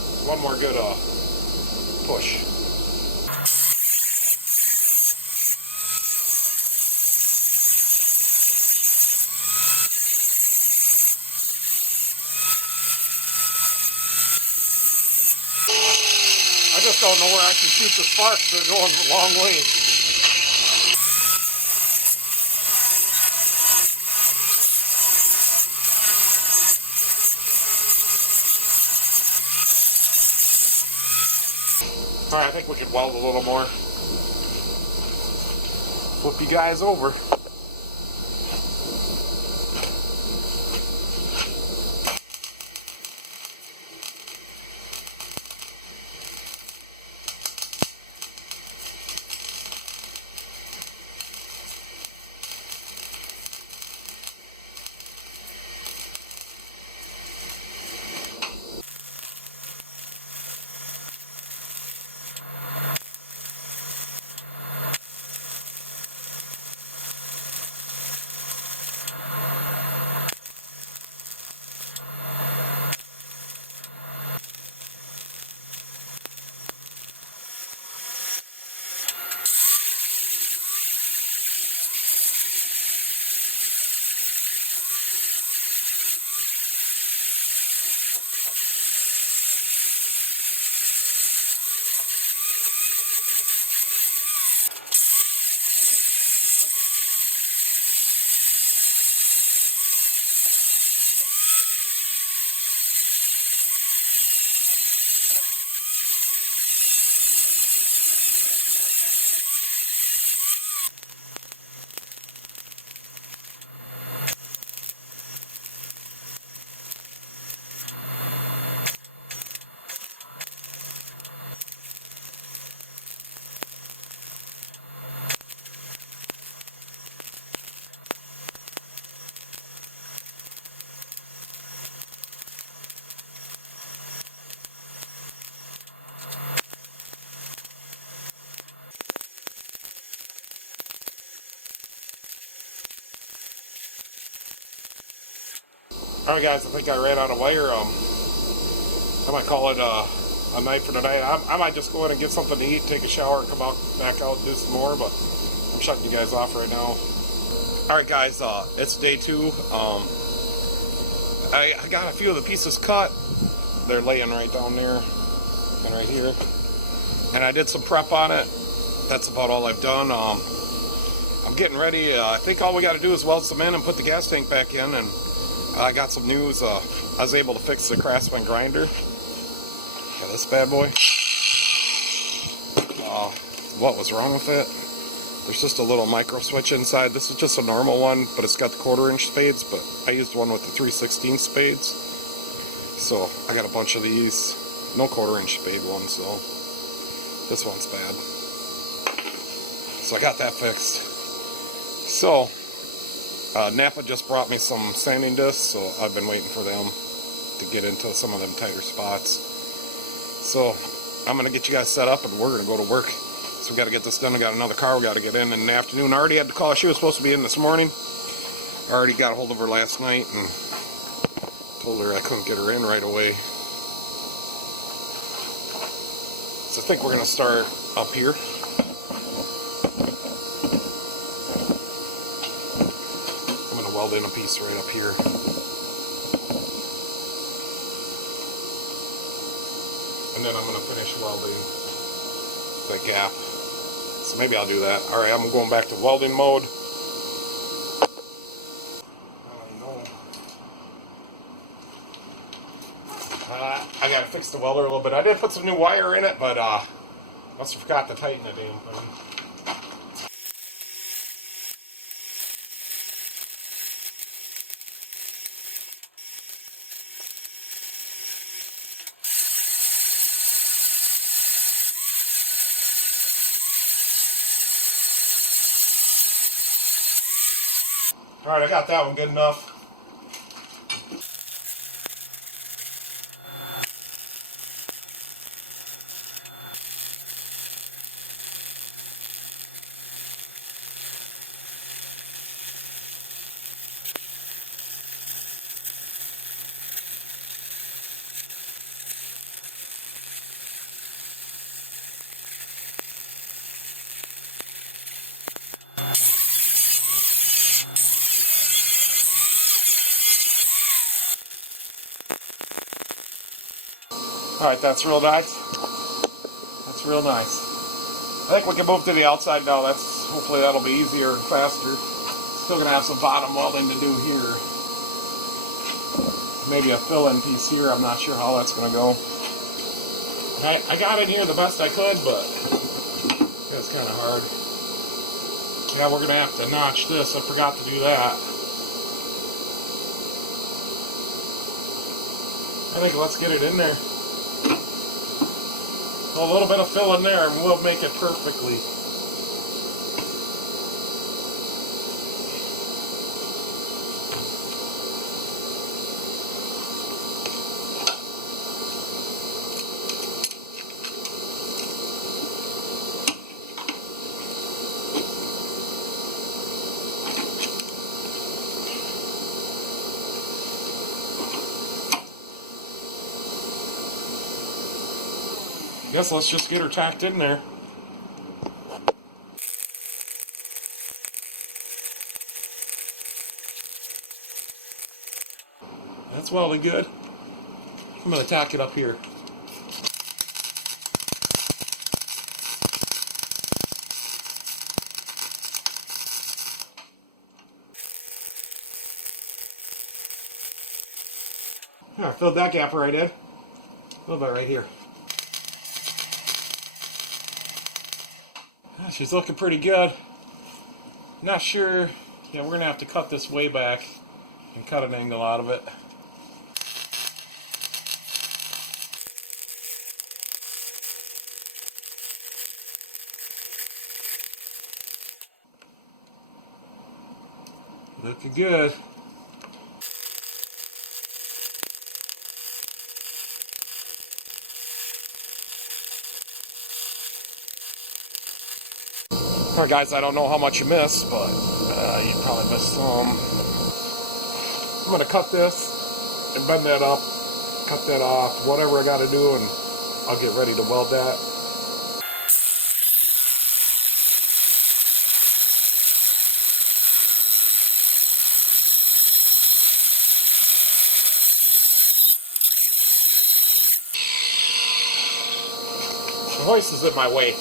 good push. I just don't know where I can shoot the sparks. They're going a long way. Alright, I think we could weld a little more. flip you guys over. Alright guys, I think I ran out of wire. I might call it a night for tonight. I might just go in and get something to eat, take a shower, come back out and do some more, but I'm shutting you guys off right now. Alright guys, it's day 2. I got a few of the pieces cut. They're laying right down there and right here. And I did some prep on it. That's about all I've done. I'm getting ready. I think all we got to do is weld some in and put the gas tank back in, and I got some news. I was able to fix the Craftsman grinder. Yeah, this bad boy. What was wrong with it? There's just a little micro switch inside. This is just a normal one, but it's got the 1/4-inch spades, but I used one with the 3/16 spades. So I got a bunch of these. No 1/4-inch spade ones, so this one's bad. So I got that fixed. So Napa just brought me some sanding discs, so I've been waiting for them to get into some of them tighter spots. So I'm going to get you guys set up and we're going to go to work. So we got to get this done. I got another car we got to get in the afternoon. I already had to call. She was supposed to be in this morning. I already got a hold of her last night and told her I couldn't get her in right away. So I think we're going to start up here. Weld in a piece right up here. And then I'm going to finish welding the gap. So maybe I'll do that. Alright, I'm going back to welding mode. I got to fix the welder a little bit. I did put some new wire in it, but must have forgot to tighten the damn thing. Alright, I got that one good enough. Alright, that's real nice. That's real nice. I think we can move to the outside now. Hopefully that'll be easier and faster. Still gonna have some bottom welding to do here. Maybe a fill-in piece here. I'm not sure how that's gonna go. I got in here the best I could, but it's kind of hard. Yeah, we're gonna have to notch this. I forgot to do that. I think let's get it in there. A little bit of fill in there and we'll make it perfectly. Guess let's just get her tacked in there. That's welding good. I'm going to tack it up here. I filled that gap right in. A little bit right here. She's looking pretty good. Not sure. Yeah, we're going to have to cut this way back and cut an angle out of it. Looking good. Alright guys, I don't know how much you missed, but you probably missed some. I'm going to cut this and bend that up, cut that off, whatever I got to do, and I'll get ready to weld that. The hoist is in my way.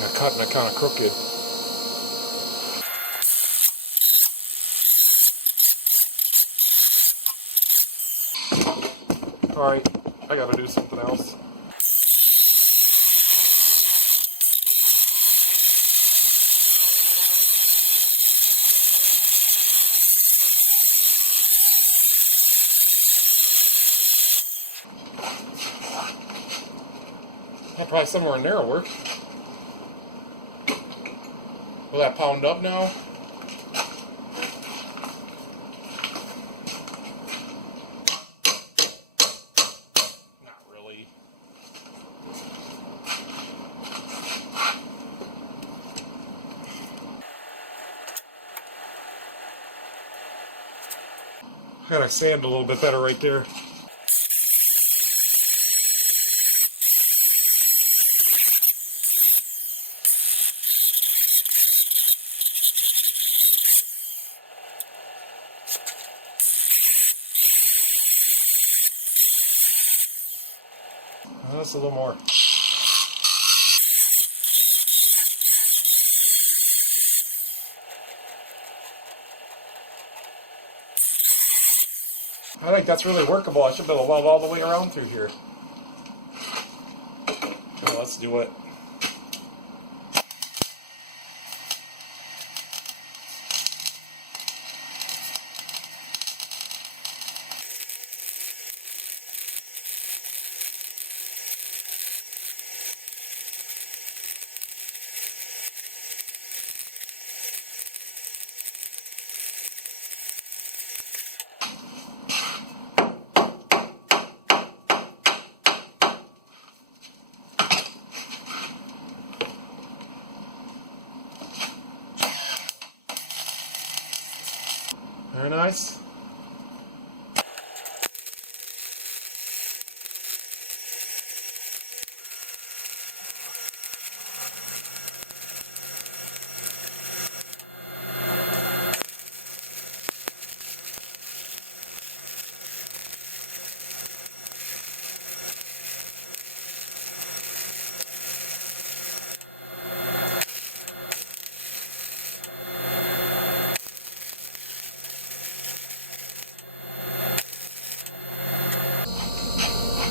I'm cutting it kind of crooked. Alright, I gotta do something else. Yeah, probably somewhere in there will work. Will that pound up now? Not really. I gotta sand a little bit better right there. That's a little more. I think that's really workable. I should be able to weld all the way around through here. So let's do it.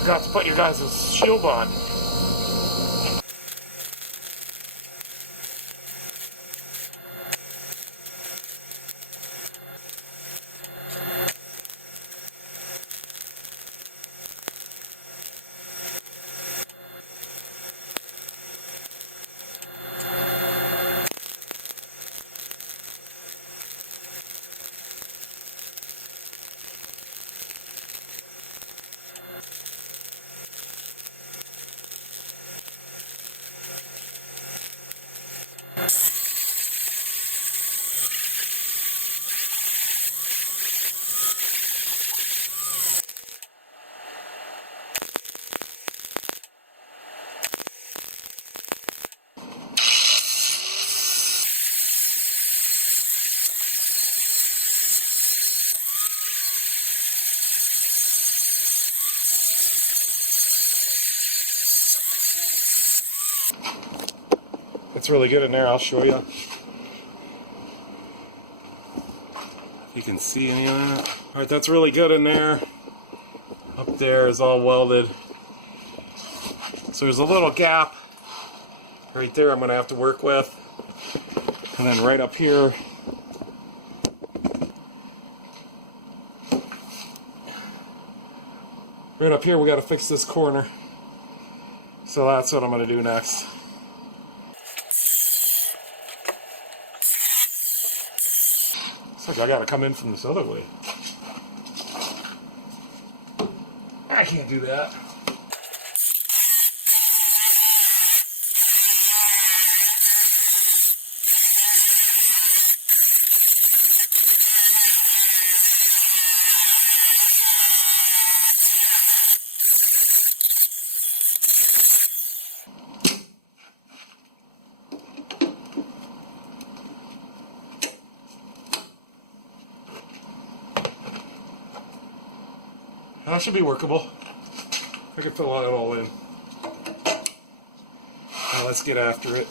Forgot to put your guys' shield on. It's really good in there, I'll show you. You can see any of that. Alright, that's really good in there. Up there is all welded. So there's a little gap right there I'm going to have to work with. And then right up here, we got to fix this corner. So that's what I'm going to do next. Looks like I got to come in from this other way. I can't do that. That should be workable. I can fill it all in. Now let's get after it.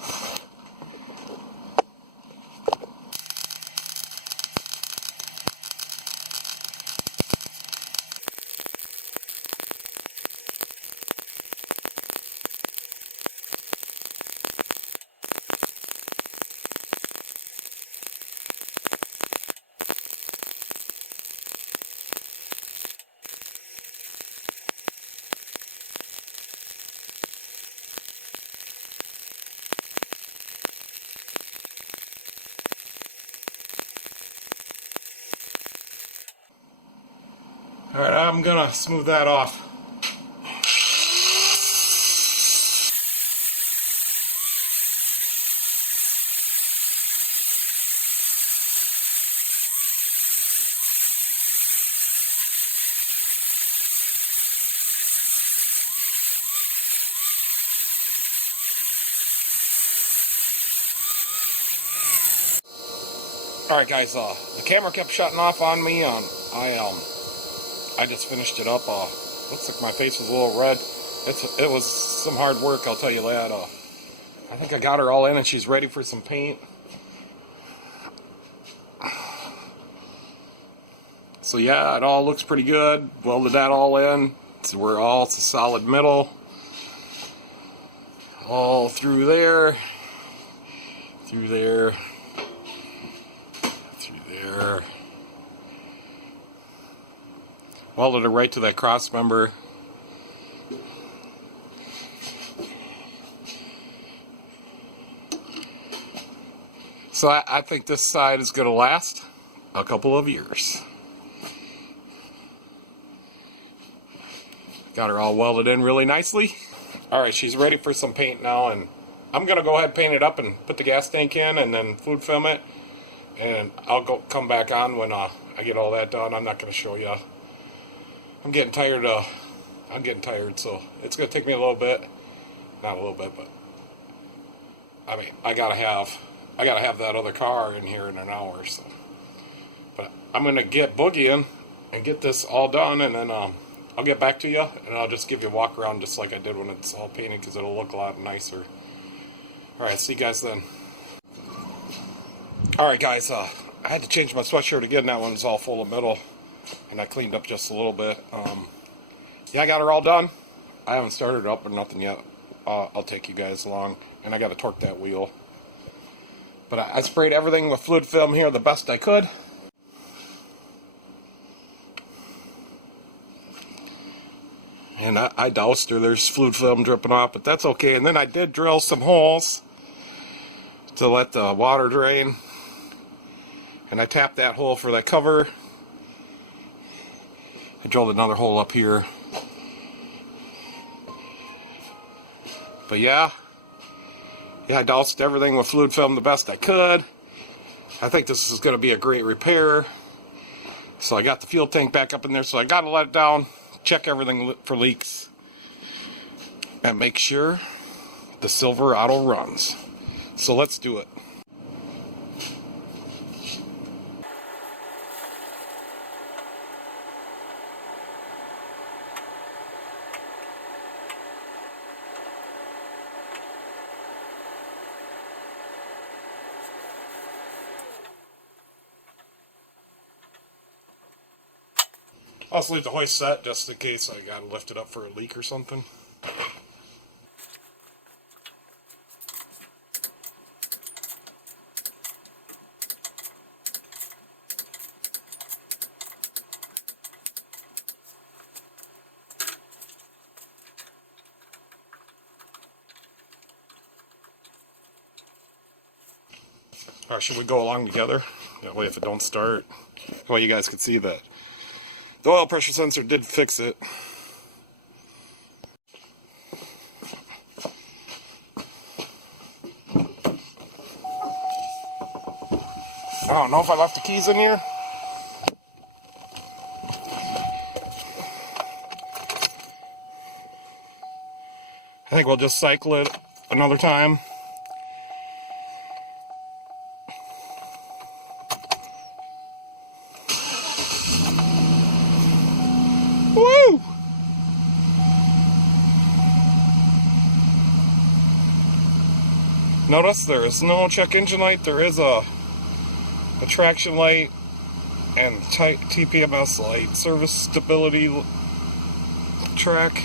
Alright, I'm gonna smooth that off. Alright guys, the camera kept shutting off on me. I just finished it up. Looks like my face was a little red. It was some hard work, I'll tell you that. I think I got her all in and she's ready for some paint. So yeah, it all looks pretty good. Welded that all in. So we're all solid metal. All through there. Through there. Through there. Welded it right to that cross member. So I think this side is going to last a couple of years. Got her all welded in really nicely. Alright, she's ready for some paint now, and I'm going to go ahead and paint it up and put the gas tank in and then fluid film it. And I'll come back on when I get all that done. I'm not going to show you. I'm getting tired, so it's going to take me a little bit. Not a little bit, but I mean, I gotta have that other car in here in an hour, so. But I'm going to get Boogie in and get this all done, and then I'll get back to you, and I'll just give you a walk around just like I did when it's all painted, because it'll look a lot nicer. Alright, see you guys then. Alright guys, I had to change my sweatshirt again. That one's all full of metal, and I cleaned up just a little bit. Yeah, I got her all done. I haven't started it up or nothing yet. I'll take you guys along, and I got to torque that wheel. But I sprayed everything with fluid film here the best I could. And I doused her. There's fluid film dripping off, but that's okay. And then I did drill some holes to let the water drain. And I tapped that hole for that cover. I drilled another hole up here. But yeah, I doused everything with fluid film the best I could. I think this is going to be a great repair. So I got the fuel tank back up in there, so I got to let it down, check everything for leaks, and make sure the Silverado runs. So let's do it. I'll just leave the hoist set just in case I gotta lift it up for a leak or something. Alright, should we go along together? That way if it don't start, that way you guys can see that the oil pressure sensor did fix it. I don't know if I left the keys in here. I think we'll just cycle it another time. Woo! Notice there is no check engine light. There is a traction light and TPMS light, service stability track.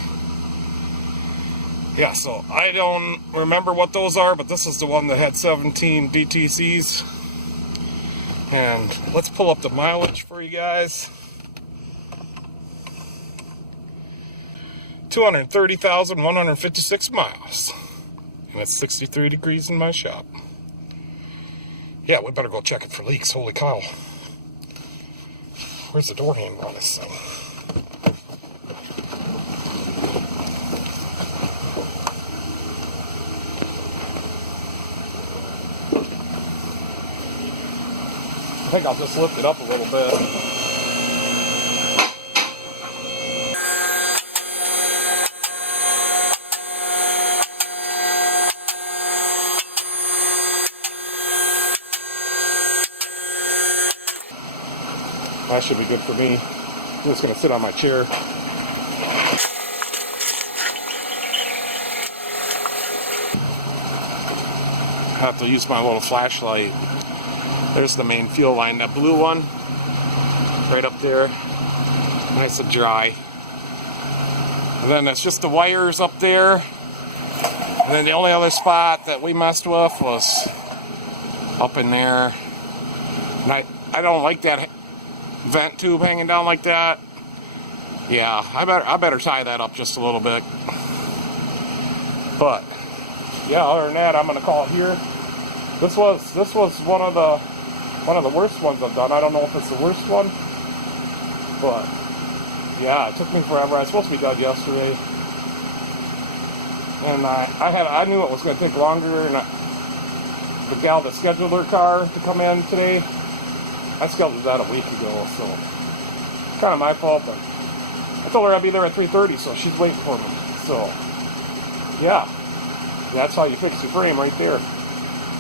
Yeah, so I don't remember what those are, but this is the one that had 17 DTCs. And let's pull up the mileage for you guys. 230,156 miles. And it's 63 degrees in my shop. Yeah, we better go check it for leaks. Holy cow. Where's the door handle on this thing? I think I'll just lift it up a little bit. That should be good for me. I'm just going to sit on my chair. I have to use my little flashlight. There's the main fuel line, that blue one, right up there, nice and dry. And then it's just the wires up there. And then the only other spot that we messed with was up in there. And I don't like that vent tube hanging down like that. Yeah, I better tie that up just a little bit. But yeah, other than that, I'm gonna call it here. This was one of the worst ones I've done. I don't know if it's the worst one, but yeah, it took me forever. I was supposed to be done yesterday, and I knew it was going to take longer. And the gal that scheduled her car to come in today, I scheduled that a week ago, so kind of my fault. But I told her I'd be there at 3:30, so she's waiting for me. So yeah, that's how you fix your frame right there.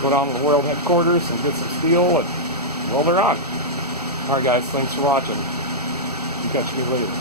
Go down to the world headquarters and get some steel and weld her on. Alright guys, thanks for watching. Catch me later.